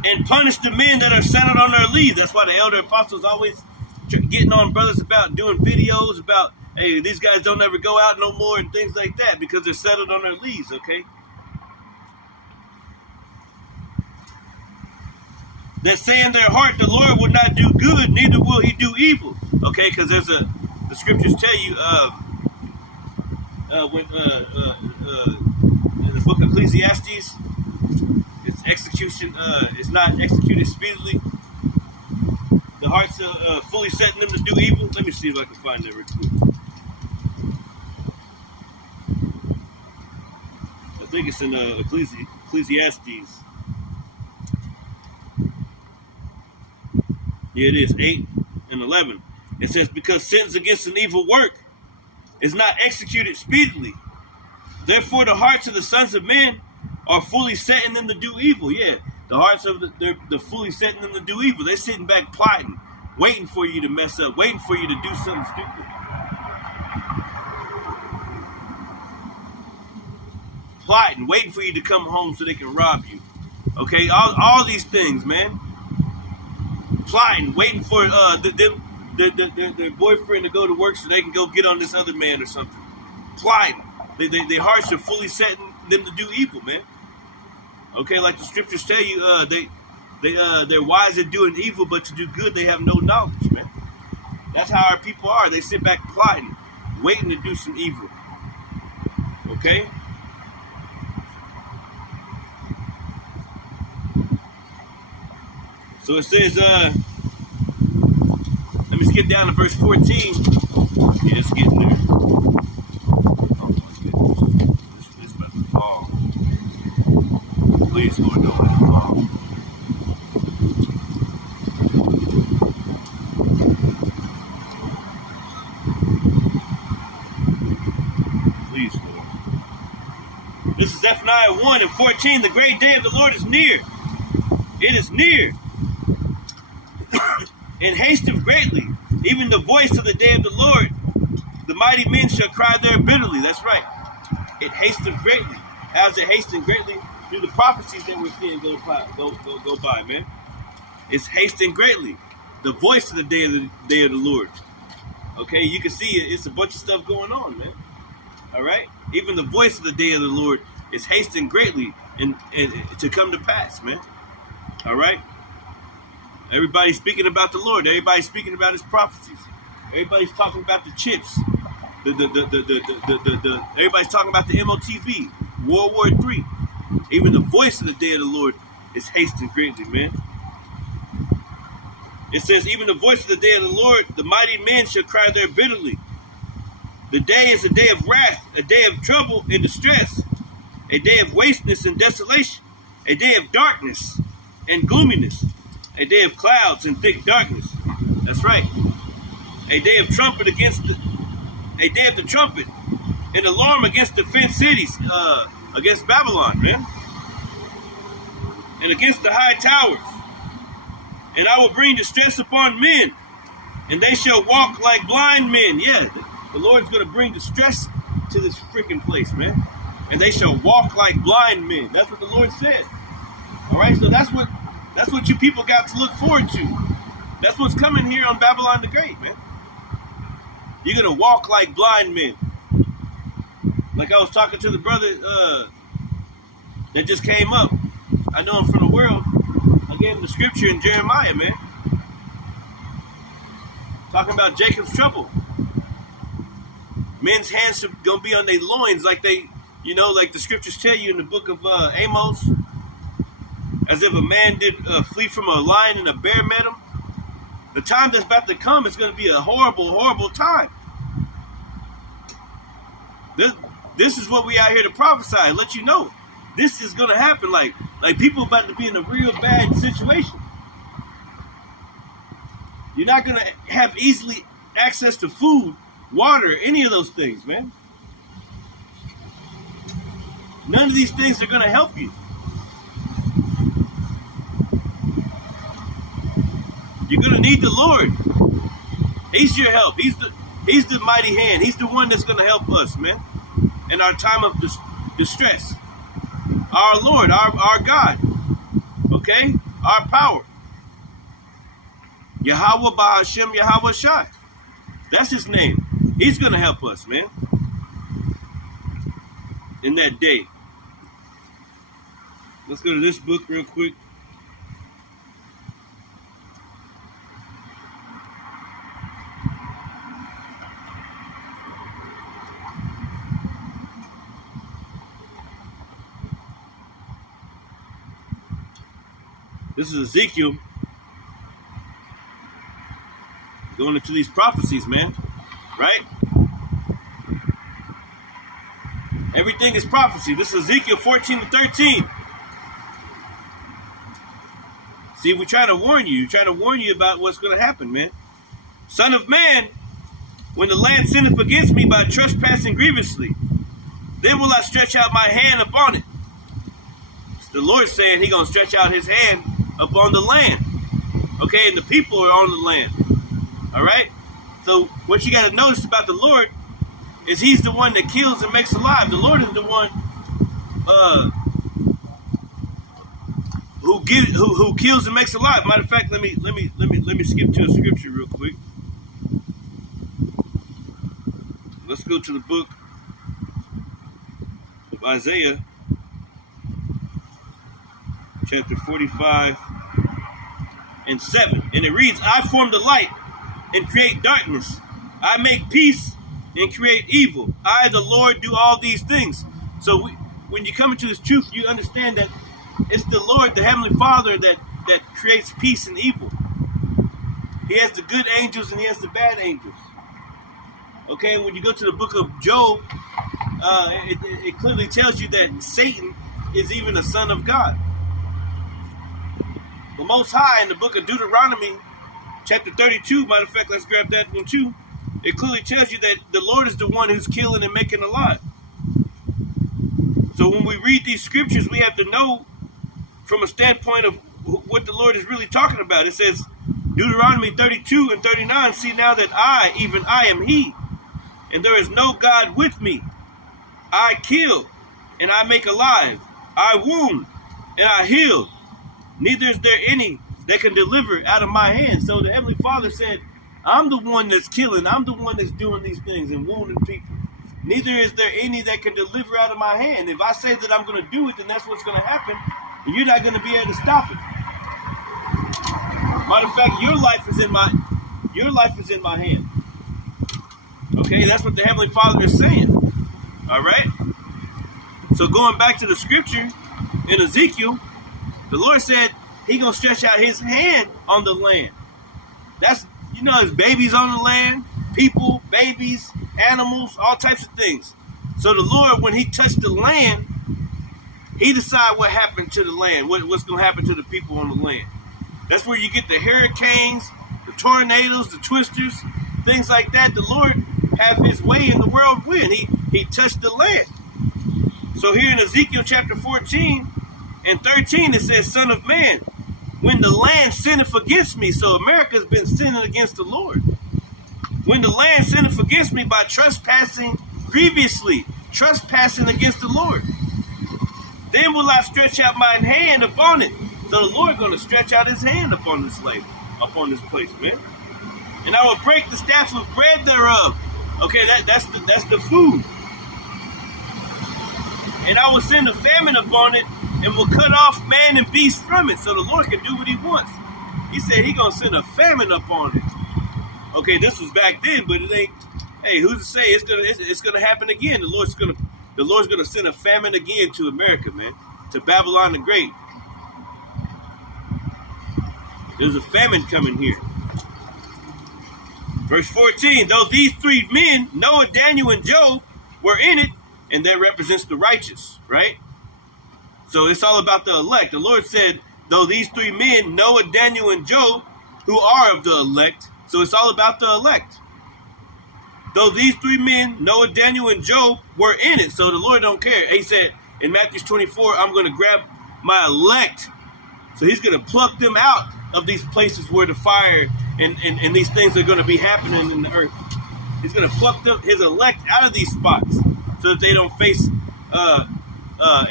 "And punish the men that are settled on their leaves." That's why the elder apostles always getting on brothers about doing videos about, hey, these guys don't ever go out no more and things like that because they're settled on their leaves, okay? "That say in their heart, the Lord will not do good, neither will he do evil." Okay, because the scriptures tell you when in the book of Ecclesiastes, its execution is not executed speedily. The heart's fully setting them to do evil. Let me see if I can find that real quick. I think it's in Ecclesiastes. Yeah, it is 8 and 11. It says, "Because sentence against an evil work is not executed speedily, therefore the hearts of the sons of men are fully setting them to do evil." Yeah, the hearts of they're fully setting them to do evil. They're sitting back plotting, waiting for you to mess up, waiting for you to do something stupid. Plotting, waiting for you to come home so they can rob you. Okay, all these things, man. Plotting, waiting for their boyfriend to go to work so they can go get on this other man or something. Plotting. Their hearts are fully setting them to do evil, man. Okay, like the scriptures tell you, they're wise at doing evil, but to do good they have no knowledge, man. That's how our people are. They sit back plotting, waiting to do some evil. Okay? So it says, let me skip down to verse 14. Yeah, it's getting there. Oh my goodness. This about to fall. Please, Lord, don't let it fall. Please, Lord. This is Zephaniah 1 and 14. "The great day of the Lord is near. It is near. And hasteth greatly. Even the voice of the day of the Lord. The mighty men shall cry there bitterly." That's right. It hasteth greatly. How's it hastening greatly? Through the prophecies that we're seeing go by, man. It's hastening greatly. The voice of the day of the Lord. Okay, you can see it. It's a bunch of stuff going on, man. All right? Even the voice of the day of the Lord is hastening greatly and to come to pass, man. All right? Everybody's speaking about the Lord. Everybody's speaking about his prophecies. Everybody's talking about the chips. Everybody's talking about the MOTV, World War III. Even the voice of the day of the Lord is hastening greatly, man. It says, "Even the voice of the day of the Lord, the mighty men shall cry there bitterly. The day is a day of wrath, a day of trouble and distress, a day of wasteness and desolation, a day of darkness and gloominess, a day of clouds and thick darkness. That's right. A day of trumpet a day of the trumpet, an alarm against the fenced cities, against Babylon, man, and against the high towers. And I will bring distress upon men, and they shall walk like blind men. Yeah, the Lord's going to bring distress to this freaking place, man. And they shall walk like blind men. That's what the Lord said. All right, so that's what you people got to look forward to. That's what's coming here on Babylon the Great, man. You're going to walk like blind men. Like I was talking to the brother that just came up. I know him from the world. I gave him the scripture in Jeremiah, man. Talking about Jacob's trouble. Men's hands are going to be on their loins like like the scriptures tell you in the book of Amos. As if a man did flee from a lion and a bear met him. The time that's about to come is going to be a horrible, horrible time. This is what we out here to prophesy and let you know. This is going to happen. Like people about to be in a real bad situation. You're not going to have easily access to food, water, any of those things, man. None of these things are going to help you. You're going to need the Lord. He's your help. He's the mighty hand. He's the one that's going to help us, man, in our time of distress. Our Lord, our God, okay? Our power. Yahweh Ba'Hashem Yahweh Shai. That's his name. He's going to help us, man, in that day. Let's go to this book real quick. This is Ezekiel going into these prophecies, man. Right? Everything is prophecy. This is Ezekiel 14-13. See, we try to warn you. We try to warn you about what's going to happen, man. Son of man, when the land sinneth against me by trespassing grievously, then will I stretch out my hand upon it. It's the Lord saying He's going to stretch out His hand upon the land. Okay, and the people are on the land. All right? So what you got to notice about the Lord is He's the one that kills and makes alive. The Lord is the one who kills and makes alive. Matter of fact, let me skip to a scripture real quick. Let's go to the book of Isaiah, chapter 45 and 7. And it reads, I form the light and create darkness. I make peace and create evil. I, the Lord, do all these things. So when you come into this truth, you understand that it's the Lord, the Heavenly Father, that creates peace and evil. He has the good angels and He has the bad angels. Okay, when you go to the book of Job, it clearly tells you that Satan is even a son of God. The Most High in the book of Deuteronomy, chapter 32, matter of fact, let's grab that one too. It clearly tells you that the Lord is the one who's killing and making alive. So when we read these scriptures, we have to know from a standpoint of what the Lord is really talking about. It says, Deuteronomy 32 and 39, see now that I, even I am He, and there is no God with me. I kill, and I make alive. I wound, and I heal. Neither is there any that can deliver out of my hand. So the Heavenly Father said, I'm the one that's killing. I'm the one that's doing these things and wounding people. Neither is there any that can deliver out of my hand. If I say that I'm going to do it, then that's what's going to happen. And you're not going to be able to stop it. Matter of fact, your life is in my hand. Okay, that's what the Heavenly Father is saying. All right? So going back to the scripture in Ezekiel, the Lord said He's going to stretch out His hand on the land. That's, there's babies on the land, people, babies, animals, all types of things. So the Lord, when he touched the land, he decided what happened to the land, what's going to happen to the people on the land. That's where you get the hurricanes, the tornadoes, the twisters, things like that. The Lord have his way in the whirlwind. He touched the land. So here in Ezekiel chapter 14 and 13, it says, Son of man, when the land sinneth against me, so America's been sinning against the Lord. When the land sinneth against me by trespassing grievously, trespassing against the Lord, then will I stretch out mine hand upon it. So the Lord going to stretch out his hand upon this land, upon this place, man. And I will break the staff of bread thereof. Okay, that's the food. And I will send a famine upon it, and will cut off man and beast from it. So the Lord can do what he wants. He said he gonna send a famine upon it. Okay, this was back then, but it ain't. Hey, who's to say it's gonna happen again? The Lord's gonna send a famine again to America, man, to Babylon the Great. There's a famine coming here. Verse 14, though these three men, Noah, Daniel, and Job, were in it, and that represents the righteous, right? So it's all about the elect. The Lord said, though these three men, Noah, Daniel, and Job, who are of the elect, so it's all about the elect. Though these three men, Noah, Daniel, and Job, were in it, so the Lord don't care. He said in Matthew 24, I'm going to grab my elect. So he's going to pluck them out of these places where the fire and these things are going to be happening in the earth. He's going to pluck them, his elect, out of these spots so that they don't face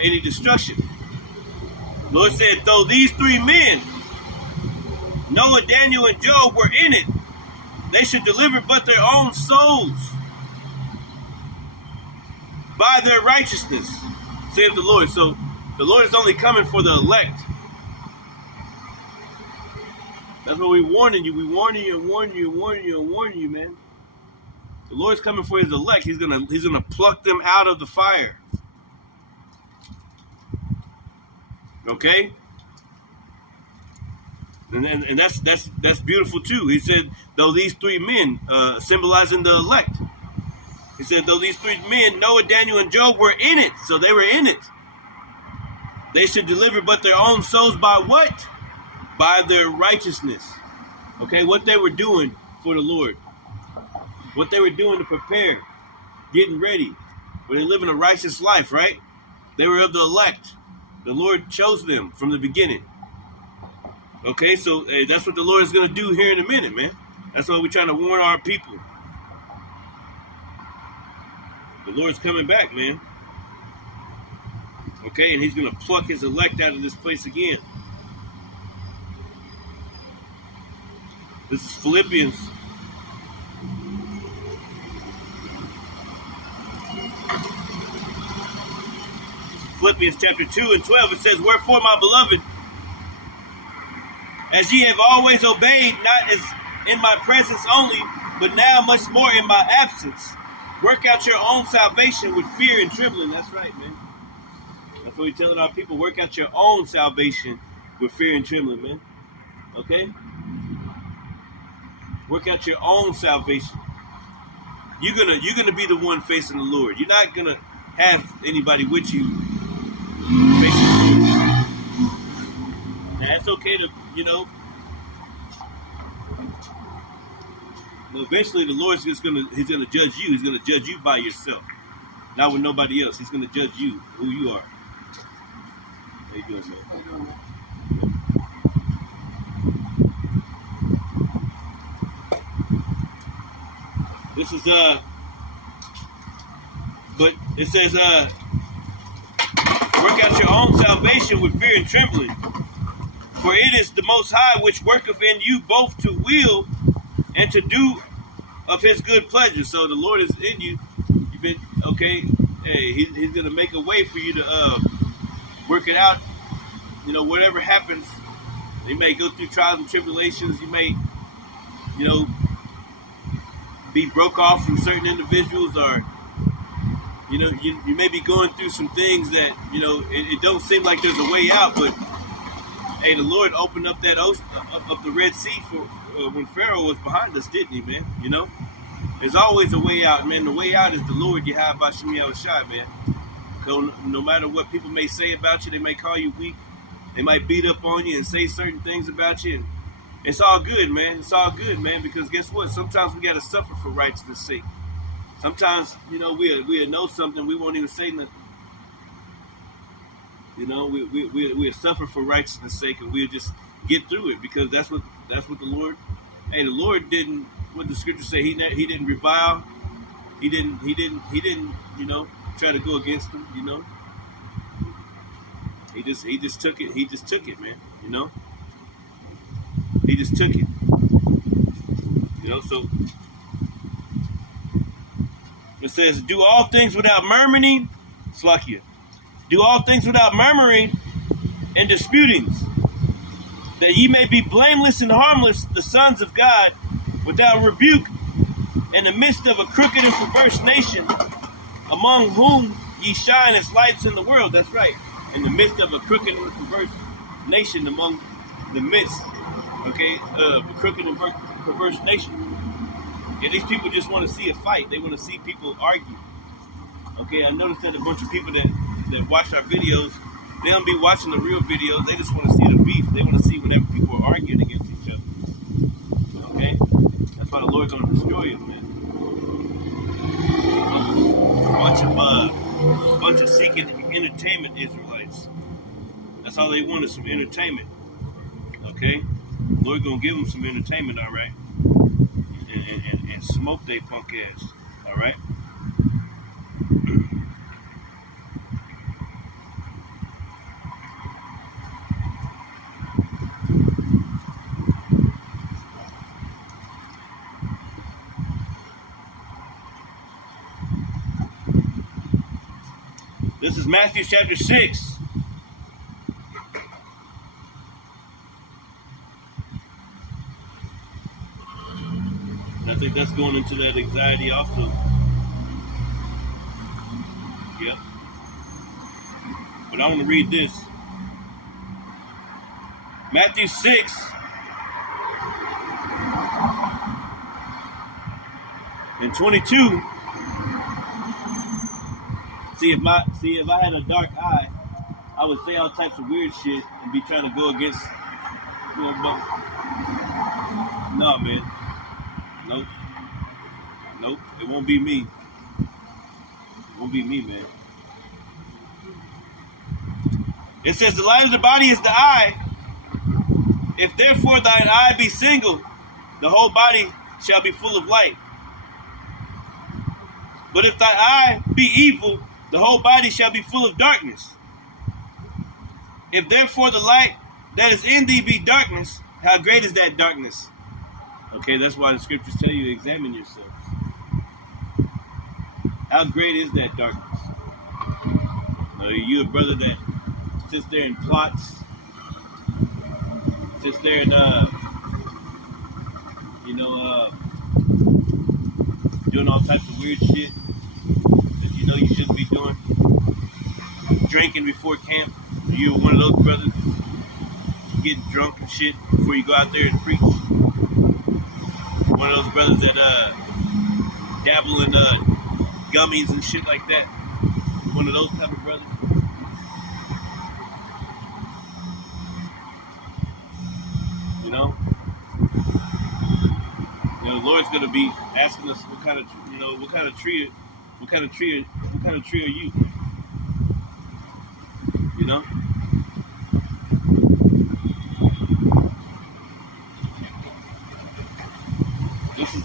any destruction. The Lord said, though these three men, Noah, Daniel, and Job, were in it, they should deliver but their own souls by their righteousness, saith the Lord. So the Lord is only coming for the elect. That's what we're warning you. We warning you and warning you and warning you and warning you, man. The Lord's coming for his elect. He's gonna pluck them out of the fire. Okay? And that's beautiful too. He said, though these three men, symbolizing the elect. He said, though these three men, Noah, Daniel, and Job, were in it. So they were in it. They should deliver but their own souls by what? By their righteousness. Okay, what they were doing for the Lord. What they were doing to prepare. Getting ready. Were they living a righteous life, right? They were of the elect. The Lord chose them from the beginning. Okay, so that's what the Lord is going to do here in a minute, man. That's why we're trying to warn our people. The Lord's coming back, man. Okay, and he's going to pluck his elect out of this place again. This is Philippians. Philippians chapter 2 and 12. It says, wherefore, my beloved, as ye have always obeyed, not as in my presence only, but now much more in my absence, work out your own salvation with fear and trembling. That's right, man. That's what we're telling our people. Work out your own salvation with fear and trembling, man. Okay? Work out your own salvation. You're gonna be the one facing the Lord. You're not gonna have anybody with you facing the Lord. Now it's okay to, eventually the Lord's he's gonna judge you. He's gonna judge you by yourself, not with nobody else. He's gonna judge you, who you are. How you doing, man? How you doing, man? This is but it says work out your own salvation with fear and trembling, for it is the Most High which worketh in you both to will and to do of his good pleasure. So the Lord is in you. You've been okay. Hey, he's gonna make a way for you to work it out. Whatever happens, you may go through trials and tribulations. You may, be broke off from certain individuals, or you may be going through some things that it don't seem like there's a way out. But hey, the Lord opened up that ocean, up the Red Sea for when Pharaoh was behind us, didn't he, man? There's always a way out, man. The way out is the Lord, Yahweh Shem Yahushua, man. No matter what people may say about you, they may call you weak. They might beat up on you and say certain things about you. And it's all good, man. It's all good, man. Because guess what? Sometimes we got to suffer for righteousness' sake. Sometimes, we'll know something, we won't even say nothing. We'll suffer for righteousness' sake, and we'll just get through it because that's what the Lord. Hey, the Lord didn't. What the scriptures say, he didn't revile. He didn't. Try to go against him. He just took it. He just took it, man. He just took it. So it says, "Do all things without murmuring." Slakia. Do all things without murmuring and disputings, that ye may be blameless and harmless, the sons of God, without rebuke, in the midst of a crooked and perverse nation, among whom ye shine as lights in the world. That's right. In the midst of a crooked and perverse nation, among the midst, of a crooked and perverse nation. Yeah, these people just want to see a fight. They want to see people argue. Okay, I noticed that a bunch of people that watch our videos, they don't be watching the real videos. They just want to see the beef. They want to see whenever people are arguing against each other. Okay? That's why the Lord's going to destroy you, man. A bunch of seeking entertainment Israelites. That's all they want is some entertainment. Okay? The Lord's going to give them some entertainment, all right? And smoke they punk ass. All right? This is Matthew chapter 6. And I think that's going into that anxiety also. Yep. But I want to read this. Matthew 6. And 22. See, if I had a dark eye, I would say all types of weird shit and be trying to go against, but no, man. Nope. It won't be me. It won't be me, man. It says, the light of the body is the eye. If therefore thine eye be single, the whole body shall be full of light. But if thy eye be evil, the whole body shall be full of darkness. If therefore the light that is in thee be darkness, how great is that darkness? Okay, that's why the scriptures tell you to examine yourselves. How great is that darkness? Are you a brother that sits there and plots, sits there and doing all types of weird shit that you know you shouldn't be doing? Drinking before camp. You're one of those brothers getting drunk and shit before you go out there and preach. One of those brothers that dabble in gummies and shit like that. One of those type of brothers. The Lord's gonna be asking us what kind of tree are you? This is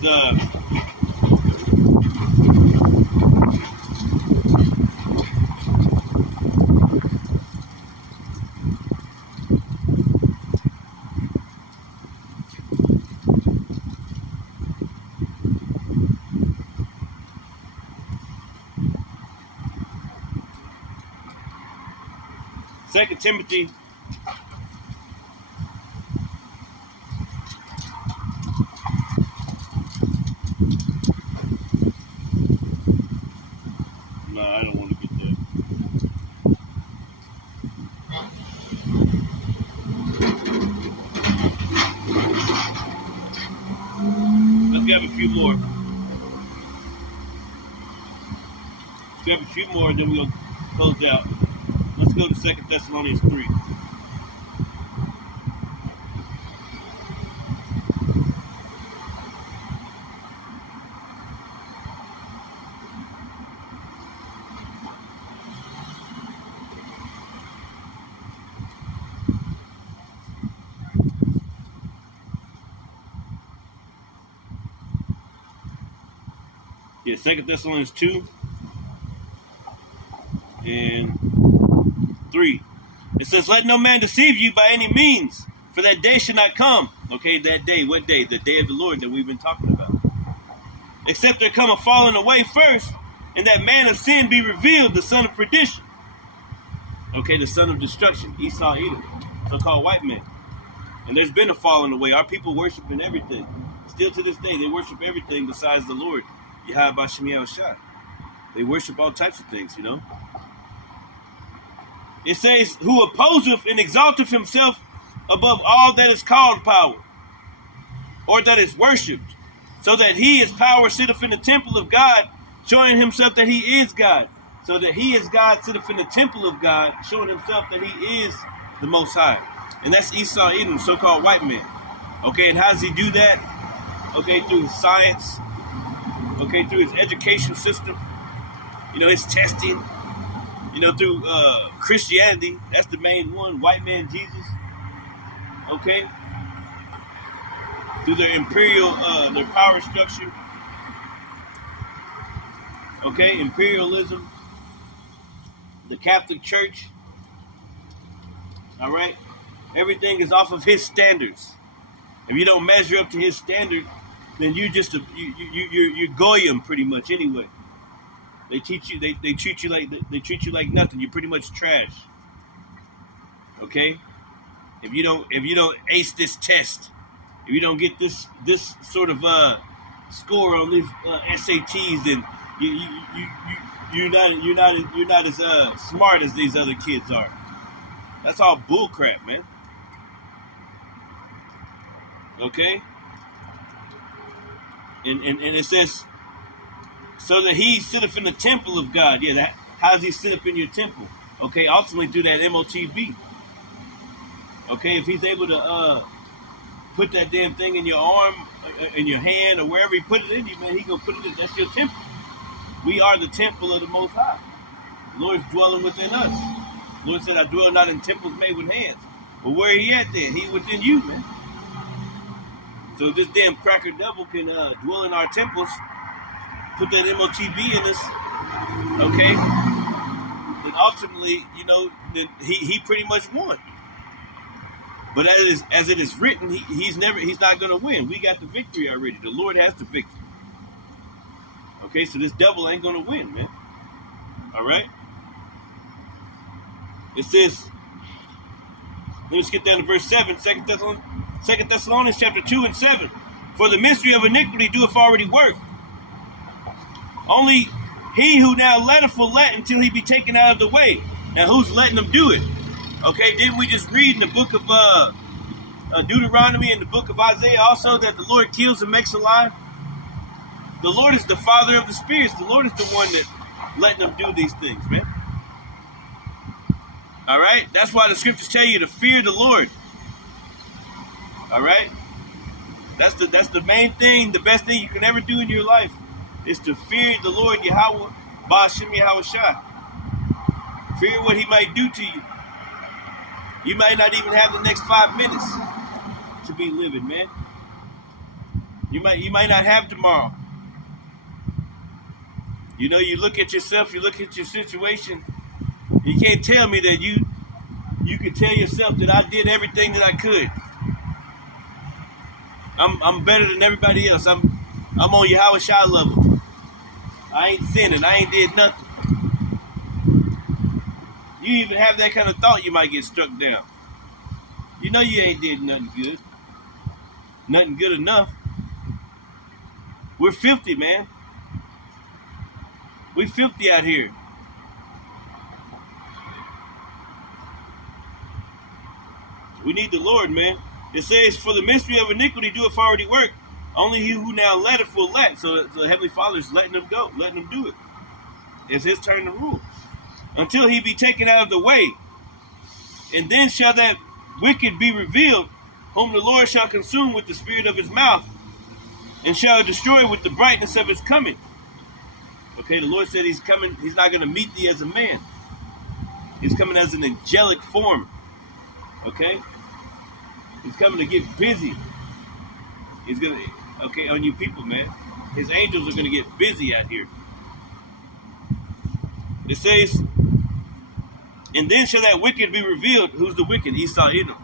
2 Timothy. No, I don't want to get that. Let's grab a few more. grab a few more, and then we'll close out. Let's go to 2 Thessalonians 3. Yeah, 2 Thessalonians 2 and 3. It says, let no man deceive you by any means, for that day should not come. Okay, that day, what day? The day of the Lord that we've been talking about. Except there come a falling away first, and that man of sin be revealed, the son of perdition. Okay, the son of destruction, Esau, Edom, so-called white men. And there's been a falling away. Our people worshiping everything. Still to this day, they worship everything besides the Lord, Yahweh Bashem Yahushua. They worship all types of things, you know. It says, who opposeth and exalteth himself above all that is called power, or that is worshipped, so that he his power sitteth in the temple of God, showing himself that he is God. So that he is God, sitteth in the temple of God, showing himself that he is the Most High. And that's Esau, Edom, so-called white men. Okay, and how does he do that? Okay, through his science. Okay, through his education system. You know, his testing. You know, through Christianity. That's the main one. White man Jesus. Okay. Through their imperial, their power structure. Okay, imperialism. The Catholic Church. All right. Everything is off of his standards. If you don't measure up to his standard, then you're goyim pretty much anyway. They treat you like nothing. You're pretty much trash. Okay? If you don't ace this test, if you don't get this sort of score on these SATs, then you're not as smart as these other kids are. That's all bullcrap, man. Okay? And it says, so that he sitteth in the temple of God. Yeah, how does he sit up in your temple? Okay, ultimately through that MOTB. Okay, if he's able to put that damn thing in your arm, in your hand, or wherever he put it in you, man, he gonna put it in. That's your temple. We are the temple of the Most High. The Lord's dwelling within us. The Lord said, I dwell not in temples made with hands. Well, where he at then? He within you, man. So if this damn cracker devil can dwell in our temples, put that MOTB in us, okay, then ultimately, you know, then he pretty much won. But as it is written, he's not going to win. We got the victory already. The Lord has the victory. Okay, so this devil ain't going to win, man. All right? It says, let me skip down to verse 7, 2 Thessalonians chapter 2 and 7. For the mystery of iniquity doeth already work. Only he who now letteth will let until he be taken out of the way. Now who's letting them do it? Okay, didn't we just read in the book of Deuteronomy and the book of Isaiah also that the Lord kills and makes alive? The Lord is the father of the spirits. The Lord is the one that letting them do these things, man. All right? That's why the scriptures tell you to fear the Lord. All right? That's the main thing, the best thing you can ever do in your life is to fear the Lord Yahweh, Bashem Yahushua. Fear what he might do to you. You might not even have the next 5 minutes to be living, man. You might not have tomorrow. You know, you look at yourself, you look at your situation. You can't tell me that you can tell yourself that I did everything that I could. I'm better than everybody else. I'm on Yahushua level. I ain't sinning. I ain't did nothing. You even have that kind of thought, you might get struck down. You know you ain't did nothing good. Nothing good enough. We're filthy, man. We filthy out here. We need the Lord, man. It says, for the mystery of iniquity doeth already work. Only he who now letteth will let. So the Heavenly Father is letting them go, letting them do it. It's his turn to rule. Until he be taken out of the way. And then shall that wicked be revealed, whom the Lord shall consume with the spirit of his mouth, and shall destroy with the brightness of his coming. Okay, the Lord said he's coming, he's not going to meet thee as a man. He's coming as an angelic form. Okay? He's coming to get busy. He's going to, okay, on you people, man. His angels are going to get busy out here. It says, and then shall that wicked be revealed. Who's the wicked? Esau, Edom.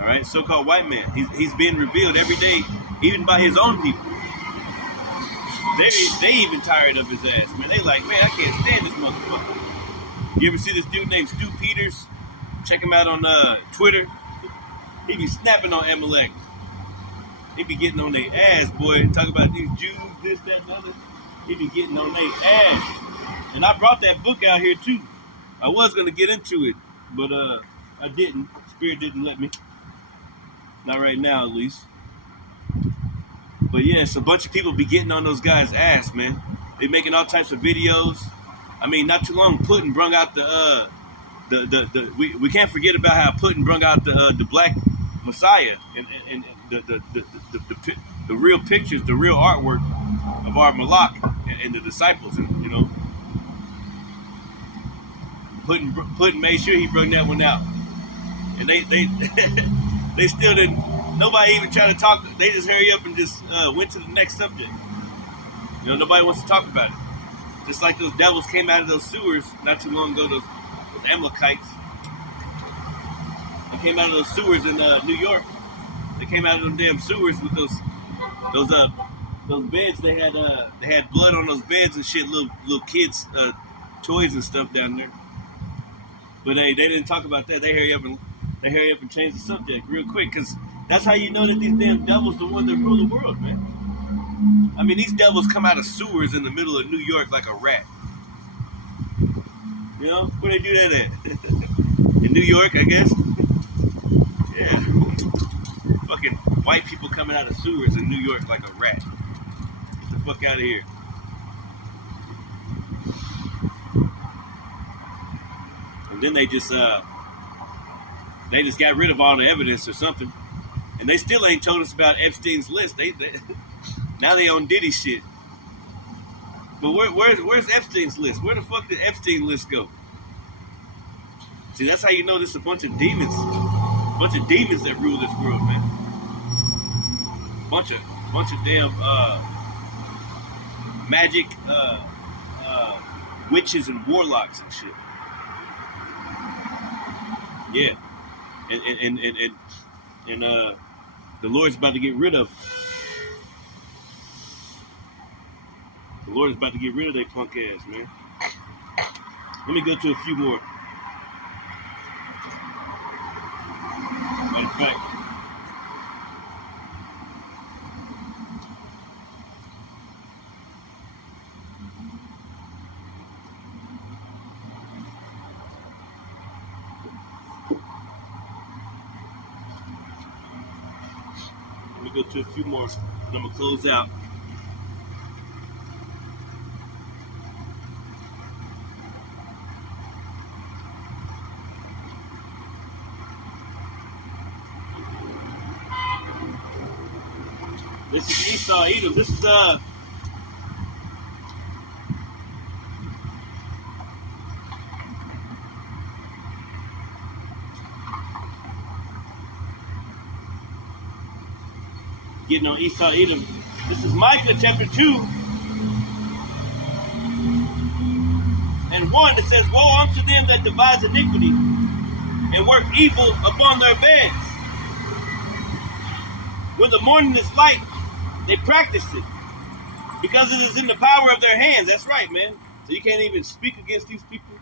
All right, so-called white man. He's being revealed every day, even by his own people. They even tired of his ass, man. They like, man, I can't stand this motherfucker. You ever see this dude named Stu Peters? Check him out on Twitter. He be snapping on Amalek. He be getting on their ass, boy. Talk about these Jews, this, that, and other. He be getting on their ass. And I brought that book out here too. I was gonna get into it, but I didn't. Spirit didn't let me. Not right now, at least. But yes, a bunch of people be getting on those guys' ass, man. They making all types of videos. I mean, not too long, Putin brung out we can't forget about how Putin brung out the Black Messiah and the real pictures, the real artwork of our Malak and the disciples, and you know, Putin made sure he brought that one out, and they they still didn't. Nobody even tried to talk. They just hurry up and just went to the next subject. You know, nobody wants to talk about it. Just like those devils came out of those sewers not too long ago. Those Amalekites. They came out of those sewers in New York. They came out of them damn sewers with those beds. They had blood on those beds and shit. Little kids' toys and stuff down there. But they didn't talk about that. They hurry up and change the subject real quick, because that's how you know that these damn devils the one that rule the world, man. I mean, these devils come out of sewers in the middle of New York like a rat. You know, where they do that at? In New York, I guess. Yeah. Fucking white people coming out of sewers in New York like a rat. Get the fuck out of here. And then they just got rid of all the evidence or something, and they still ain't told us about Epstein's list. They now they on Diddy shit. But where's Epstein's list? Where the fuck did Epstein list go? See, that's how you know this is a bunch of demons that rule this world, man. Bunch of damn magic witches and warlocks and shit. Yeah, and the Lord's about to get rid of. The Lord is about to get rid of that punk ass, man. Let me go to a few more. Matter of fact, let me go to a few more, and I'm gonna close out. This is Esau, Edom. This is getting on Esau, Edom. This is Micah chapter 2 and 1 that says, "Woe unto them that devise iniquity and work evil upon their beds. When the morning is light, they practice it, because it is in the power of their hands." That's right, man. So you can't even speak against these people.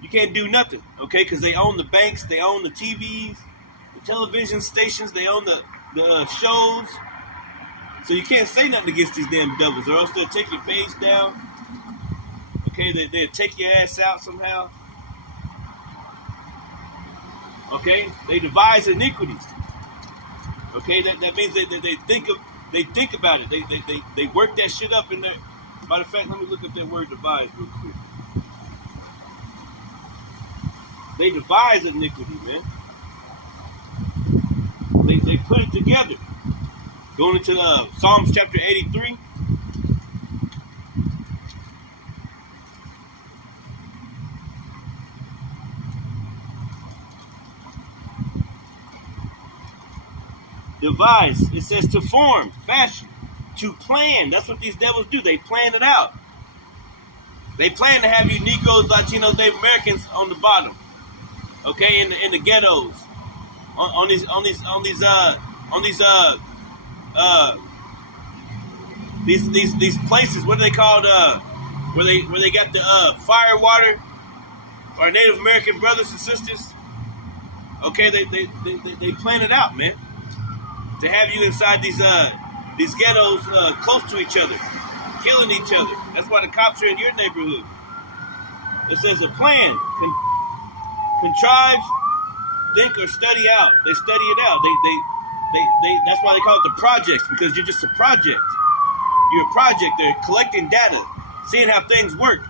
You can't do nothing, okay? Because they own the banks, they own the TVs, the television stations, they own the shows. So you can't say nothing against these damn devils, or else they'll take your page down. Okay, they'll take your ass out somehow. Okay, they devise iniquity. Okay, that means that they think about it. They work that shit up in Matter of fact, let me look at that word devise real quick. They devise iniquity, man. They put it together. Going into Psalms chapter 83. Devise. It says to form, fashion, to plan. That's what these devils do. They plan it out. They plan to have you Negroes, Latinos, Native Americans on the bottom. Okay, in the ghettos, on these places. What are they called? Where they got the fire water, our Native American brothers and sisters. Okay, they plan it out, man, to have you inside these ghettos close to each other, killing each other. That's why the cops are in your neighborhood. It says a plan, contrive, think, or study out. They study it out. They that's why they call it the projects, because you're just a project. You're a project. They're collecting data, seeing how things work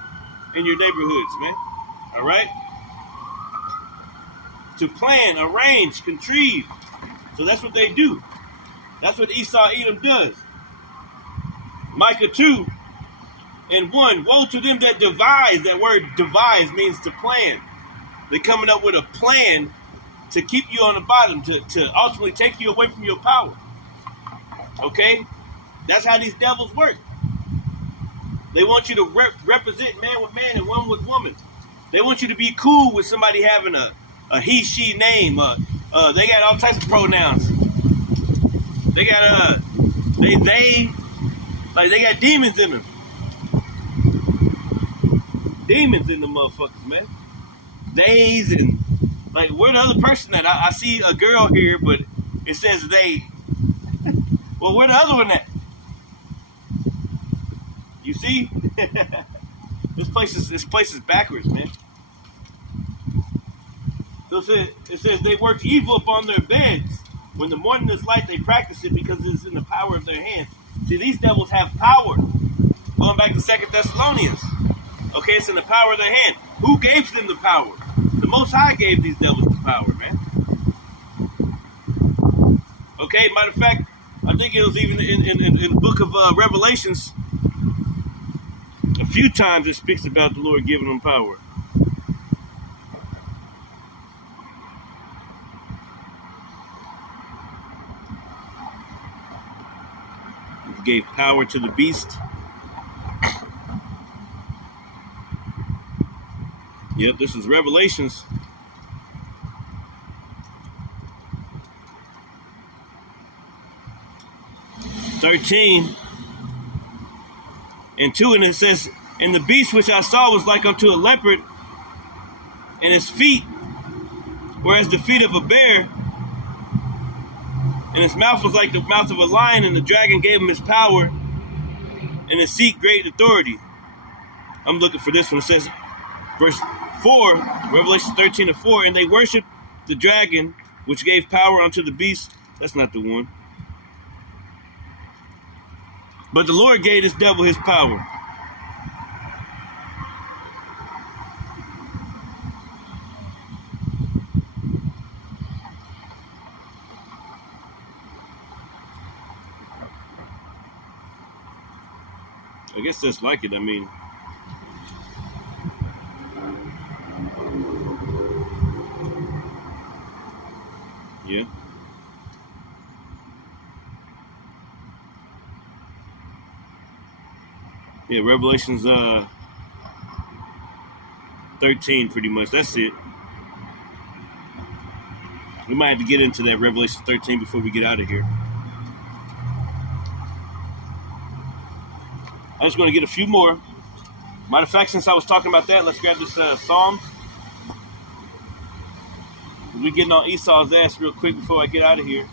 in your neighborhoods, man. All right? To plan, arrange, contrive. So that's what they do. That's what Esau Edom does. Micah 2 and 1. Woe to them that devise. That word devise means to plan. They're coming up with a plan to keep you on the bottom, to ultimately take you away from your power. Okay? That's how these devils work. They want you to represent man with man and woman with woman. They want you to be cool with somebody having a he, she name. They got all types of pronouns. They got they got demons in them. Demons in the motherfuckers, man. Days and like, where the other person at? I see a girl here, but it says they. Well, where the other one at? You see? This place is backwards, man. So it says they work evil upon their beds. When the morning is light, they practice it because it is in the power of their hands. See, these devils have power. Going back to 2 Thessalonians. Okay, it's in the power of their hand. Who gave them the power? The Most High gave these devils the power, man. Okay, matter of fact, I think it was even in the book of Revelations, a few times it speaks about the Lord giving them power. He gave power to the beast. Yep, this is Revelations. (13) and 2, and it says, and the beast which I saw was like unto a leopard, and his feet were as the feet of a bear, and his mouth was like the mouth of a lion, and the dragon gave him his power, and his seat great authority. I'm looking for this one. It says, verse 4, Revelation 13 and 4, and they worshiped the dragon, which gave power unto the beast. That's not the one. But the Lord gave this devil his power. I guess that's like it. I mean, yeah. Yeah, Revelations 13 pretty much. That's it. We might have to get into that Revelation 13 before we get out of here. I'm just going to get a few more. Matter of fact, since I was talking about that, let's grab this Psalm. We're getting on Esau's ass real quick before I get out of here.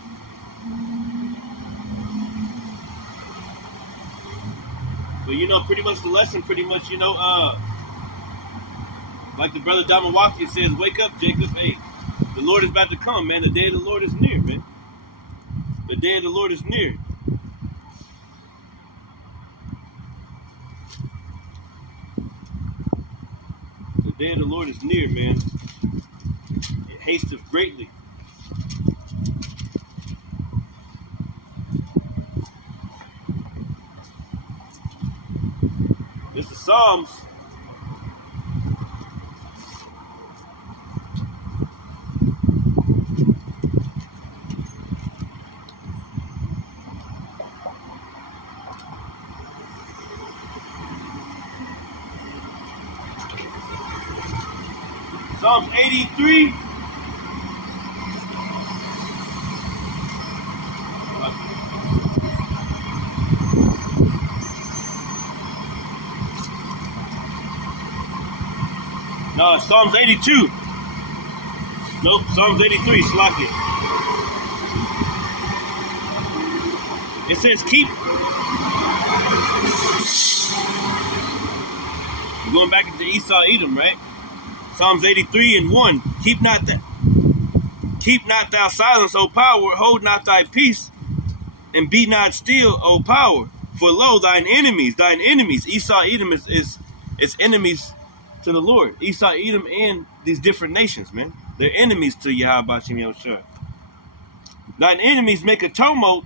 But you know, pretty much the lesson, like the brother Damawaki says, wake up, Jacob. Hey, the Lord is about to come, man. The day of the Lord is near, man. The day of the Lord is near. day of the Lord is near, man. It hasteth greatly. This is Psalms. Psalms 83. No, it's Psalms 82. Nope, Psalms 83, Slakia. It says keep. We're going back into Esau Edom, right? Psalms 83 and 1. Keep not thou silence, O power, hold not thy peace, and be not still, O power. For lo, thine enemies, Esau Edom is enemies to the Lord. Esau Edom and these different nations, man. They're enemies to Yahweh Shem Yoshua. Thine enemies make a tumult.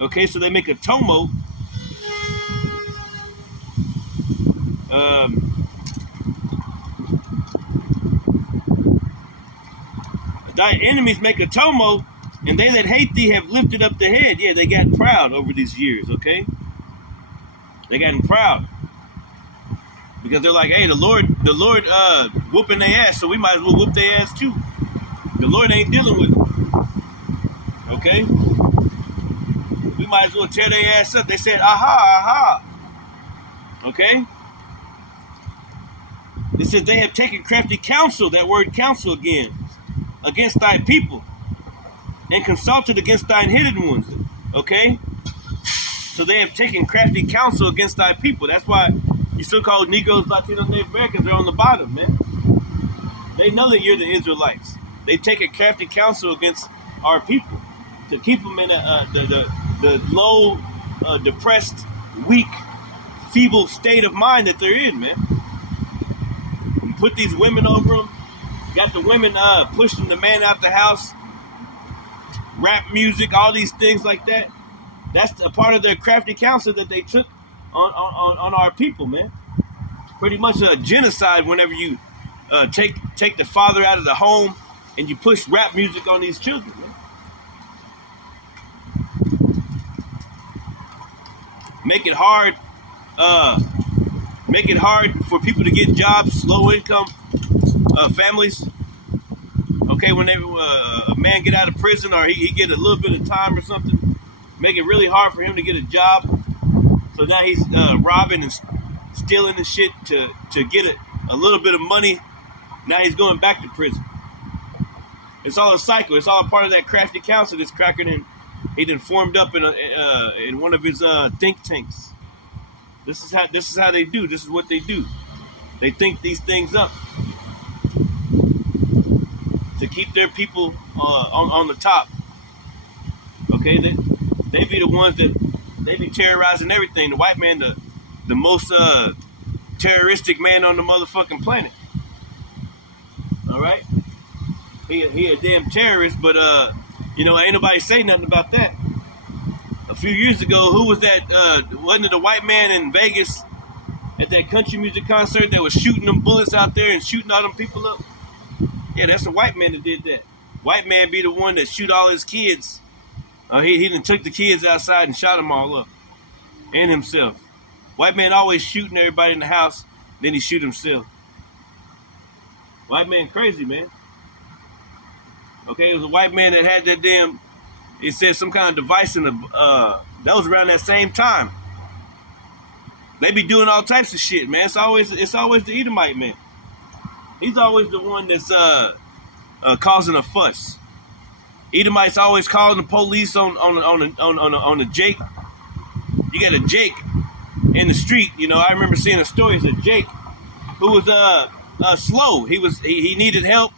Okay, so they make a tumult. Thy enemies make a tumult, and they that hate thee have lifted up their head. Yeah, they got proud over these years, okay? They gotten proud. Because they're like, hey, the Lord whooping their ass, so we might as well whoop their ass too. The Lord ain't dealing with them. Okay? We might as well tear their ass up. They said, aha. Okay? It says they have taken crafty counsel, that word counsel again, against thy people, and consulted against thine hidden ones. Okay? So they have taken crafty counsel against thy people. That's why you so-called Negroes, Latinos, Native Americans are on the bottom, man. They know that you're the Israelites. They've taken crafty counsel against our people to keep them in the low, depressed, weak, feeble state of mind that they're in, man. You put these women over them. Got the women pushing the man out the house. Rap music, all these things like that. That's a part of their crafty counsel that they took on our people, man. Pretty much a genocide whenever you take the father out of the home and you push rap music on these children, man. Make it hard for people to get jobs, low income families. Okay, whenever a man get out of prison or he get a little bit of time or something, make it really hard for him to get a job. So now he's robbing and stealing and shit to get a little bit of money. Now he's going back to prison. It's all a cycle. It's all a part of that crafty counsel that's cracking him. He done formed up in one of his think tanks. This is how they do. This is what they do. They think these things up to keep their people on the top. Okay, they be the ones that they be terrorizing everything. The white man, the most terroristic man on the motherfucking planet. All right, he a damn terrorist, but ain't nobody say nothing about that. A few years ago, who was that? Wasn't it the white man in Vegas at that country music concert that was shooting them bullets out there and shooting all them people up? Yeah, that's the white man that did that. White man be the one that shoot all his kids. He done took the kids outside and shot them all up. And himself. White man always shooting everybody in the house, then he shoot himself. White man crazy, man. Okay, it was a white man that had that damn, it said some kind of device in the, that was around that same time. They be doing all types of shit, man. It's always the Edomite man. He's always the one that's causing a fuss. Edomites always calling the police on a Jake. You got a Jake in the street. I remember seeing a story. It's a Jake who was slow. He needed help.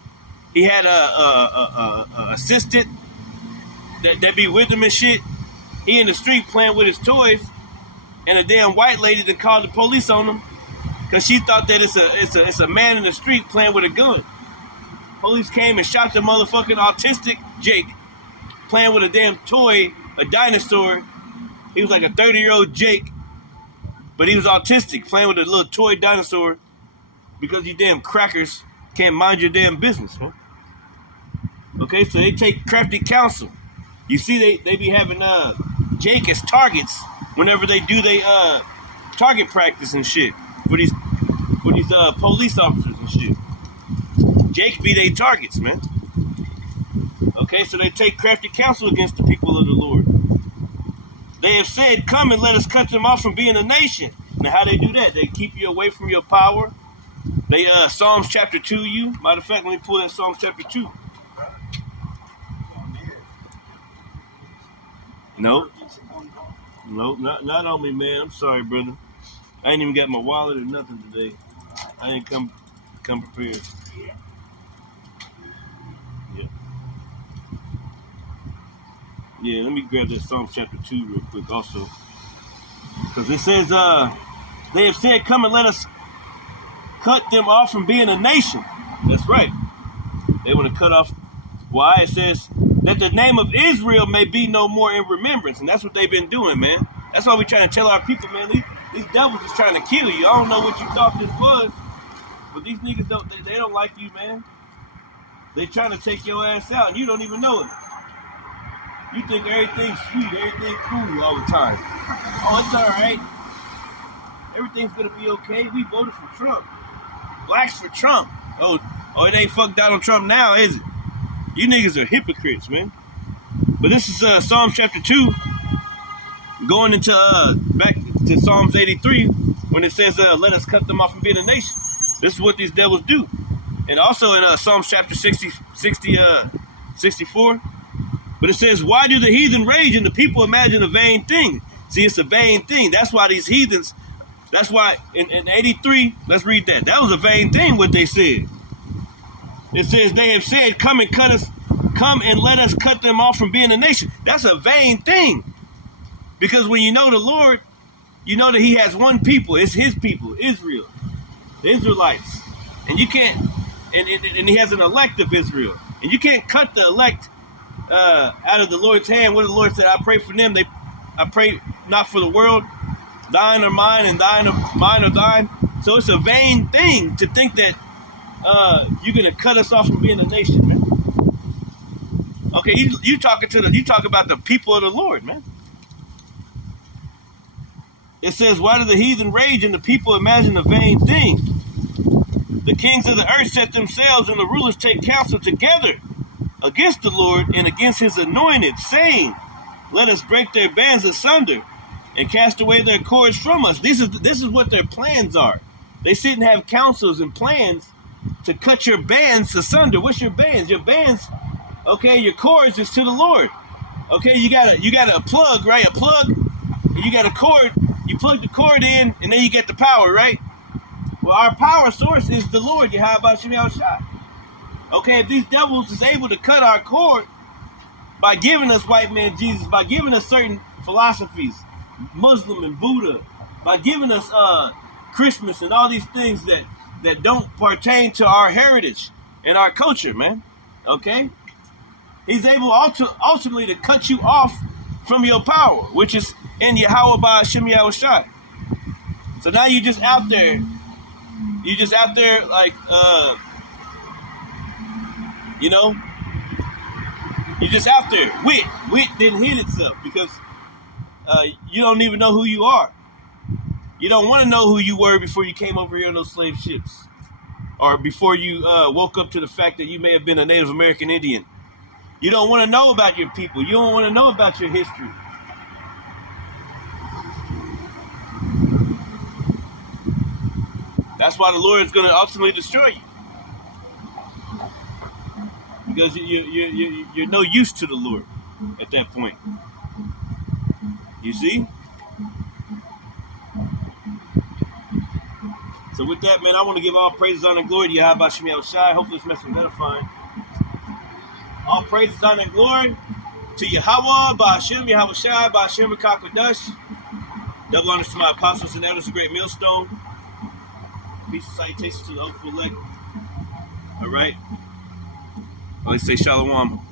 He had a assistant that be with him and shit. He in the street playing with his toys, and a damn white lady that called the police on him because she thought that it's a man in the street playing with a gun. Police came and shot the motherfucking autistic Jake playing with a damn toy, a dinosaur. He was like a 30-year-old Jake, but he was autistic, playing with a little toy dinosaur because you damn crackers can't mind your damn business, man. Okay, so they take crafty counsel. You see, they be having Jake as targets whenever they do they target practice and shit for these police officers and shit. Jake be they targets, man. Okay, so they take crafty counsel against the people of the Lord. They have said, come and let us cut them off from being a nation. Now, how they do that? They keep you away from your power. They, Psalms chapter 2 you. Matter of fact, let me pull that Psalms chapter 2. Nope, not on me, man. I'm sorry, brother. I ain't even got my wallet or nothing today. I ain't come prepared. Yeah, let me grab that Psalms chapter 2 real quick also. Because it says, they have said, come and let us cut them off from being a nation. That's right. They want to cut off. Why? It says that the name of Israel may be no more in remembrance. And that's what they've been doing, man. That's why we're trying to tell our people, man, these devils is trying to kill you. I don't know what you thought this was, but these niggas they don't like you, man. They trying to take your ass out, and you don't even know it. You think everything's sweet, everything cool all the time. Oh, it's all right. Everything's gonna be okay. We voted for Trump. Blacks for Trump. Oh, it ain't fuck Donald Trump now, is it? You niggas are hypocrites, man. But this is Psalms chapter 2, going into back to Psalms 83, when it says, let us cut them off from being a nation. This is what these devils do. And also in Psalms chapter 64, but it says, why do the heathen rage and the people imagine a vain thing? See, it's a vain thing. That's why these heathens, that's why in 83, let's read that. That was a vain thing what they said. It says, they have said, come and let us cut them off from being a nation. That's a vain thing. Because when you know the Lord, you know that he has one people. It's his people, Israel, the Israelites. And you can't, and he has an elect of Israel. And you can't cut the elect out of the Lord's hand. What the Lord said, I pray for them. I pray not for the world. Thine are mine and mine are thine. So it's a vain thing to think that you're gonna cut us off from being a nation, man. Okay, you talk about the people of the Lord, man. It says, why do the heathen rage and the people imagine a vain thing? The kings of the earth set themselves and the rulers take counsel together against the Lord and against his anointed, saying, let us break their bands asunder and cast away their cords from us. This is what their plans are. They sit and have counsels and plans to cut your bands asunder. What's your bands? Your bands, okay, your cords is to the Lord. Okay, you got a plug, right? A plug, and you got a cord. You plug the cord in, and then you get the power, right? Well, our power source is the Lord, Yahweh Shem Shah. Okay, if these devils is able to cut our cord by giving us white man Jesus, by giving us certain philosophies, Muslim and Buddha, by giving us Christmas and all these things that don't pertain to our heritage and our culture, man. Okay? He's able ultimately to cut you off from your power, which is in Yahweh by Shem Shah. So now you're just out there. You're just out there like, you're just out there. Wit didn't hit itself because you don't even know who you are. You don't want to know who you were before you came over here on those slave ships, or before you woke up to the fact that you may have been a Native American Indian. You don't want to know about your people. You don't want to know about your history. That's why the Lord is going to ultimately destroy you. Because you're no use to the Lord at that point. You see? So with that, man, I want to give all praises, honor, and glory to Yahweh Shem Shai. Hopefully this message was edifying. All praises, honor, and glory to Yahweh, Ba'ashem, Yahweh Shai, Ba'ashem, Rakakwadash. Double honors to my apostles and elders, a great millstone. Peace and salutations to the hopeful elect. All right. Let's say shalom.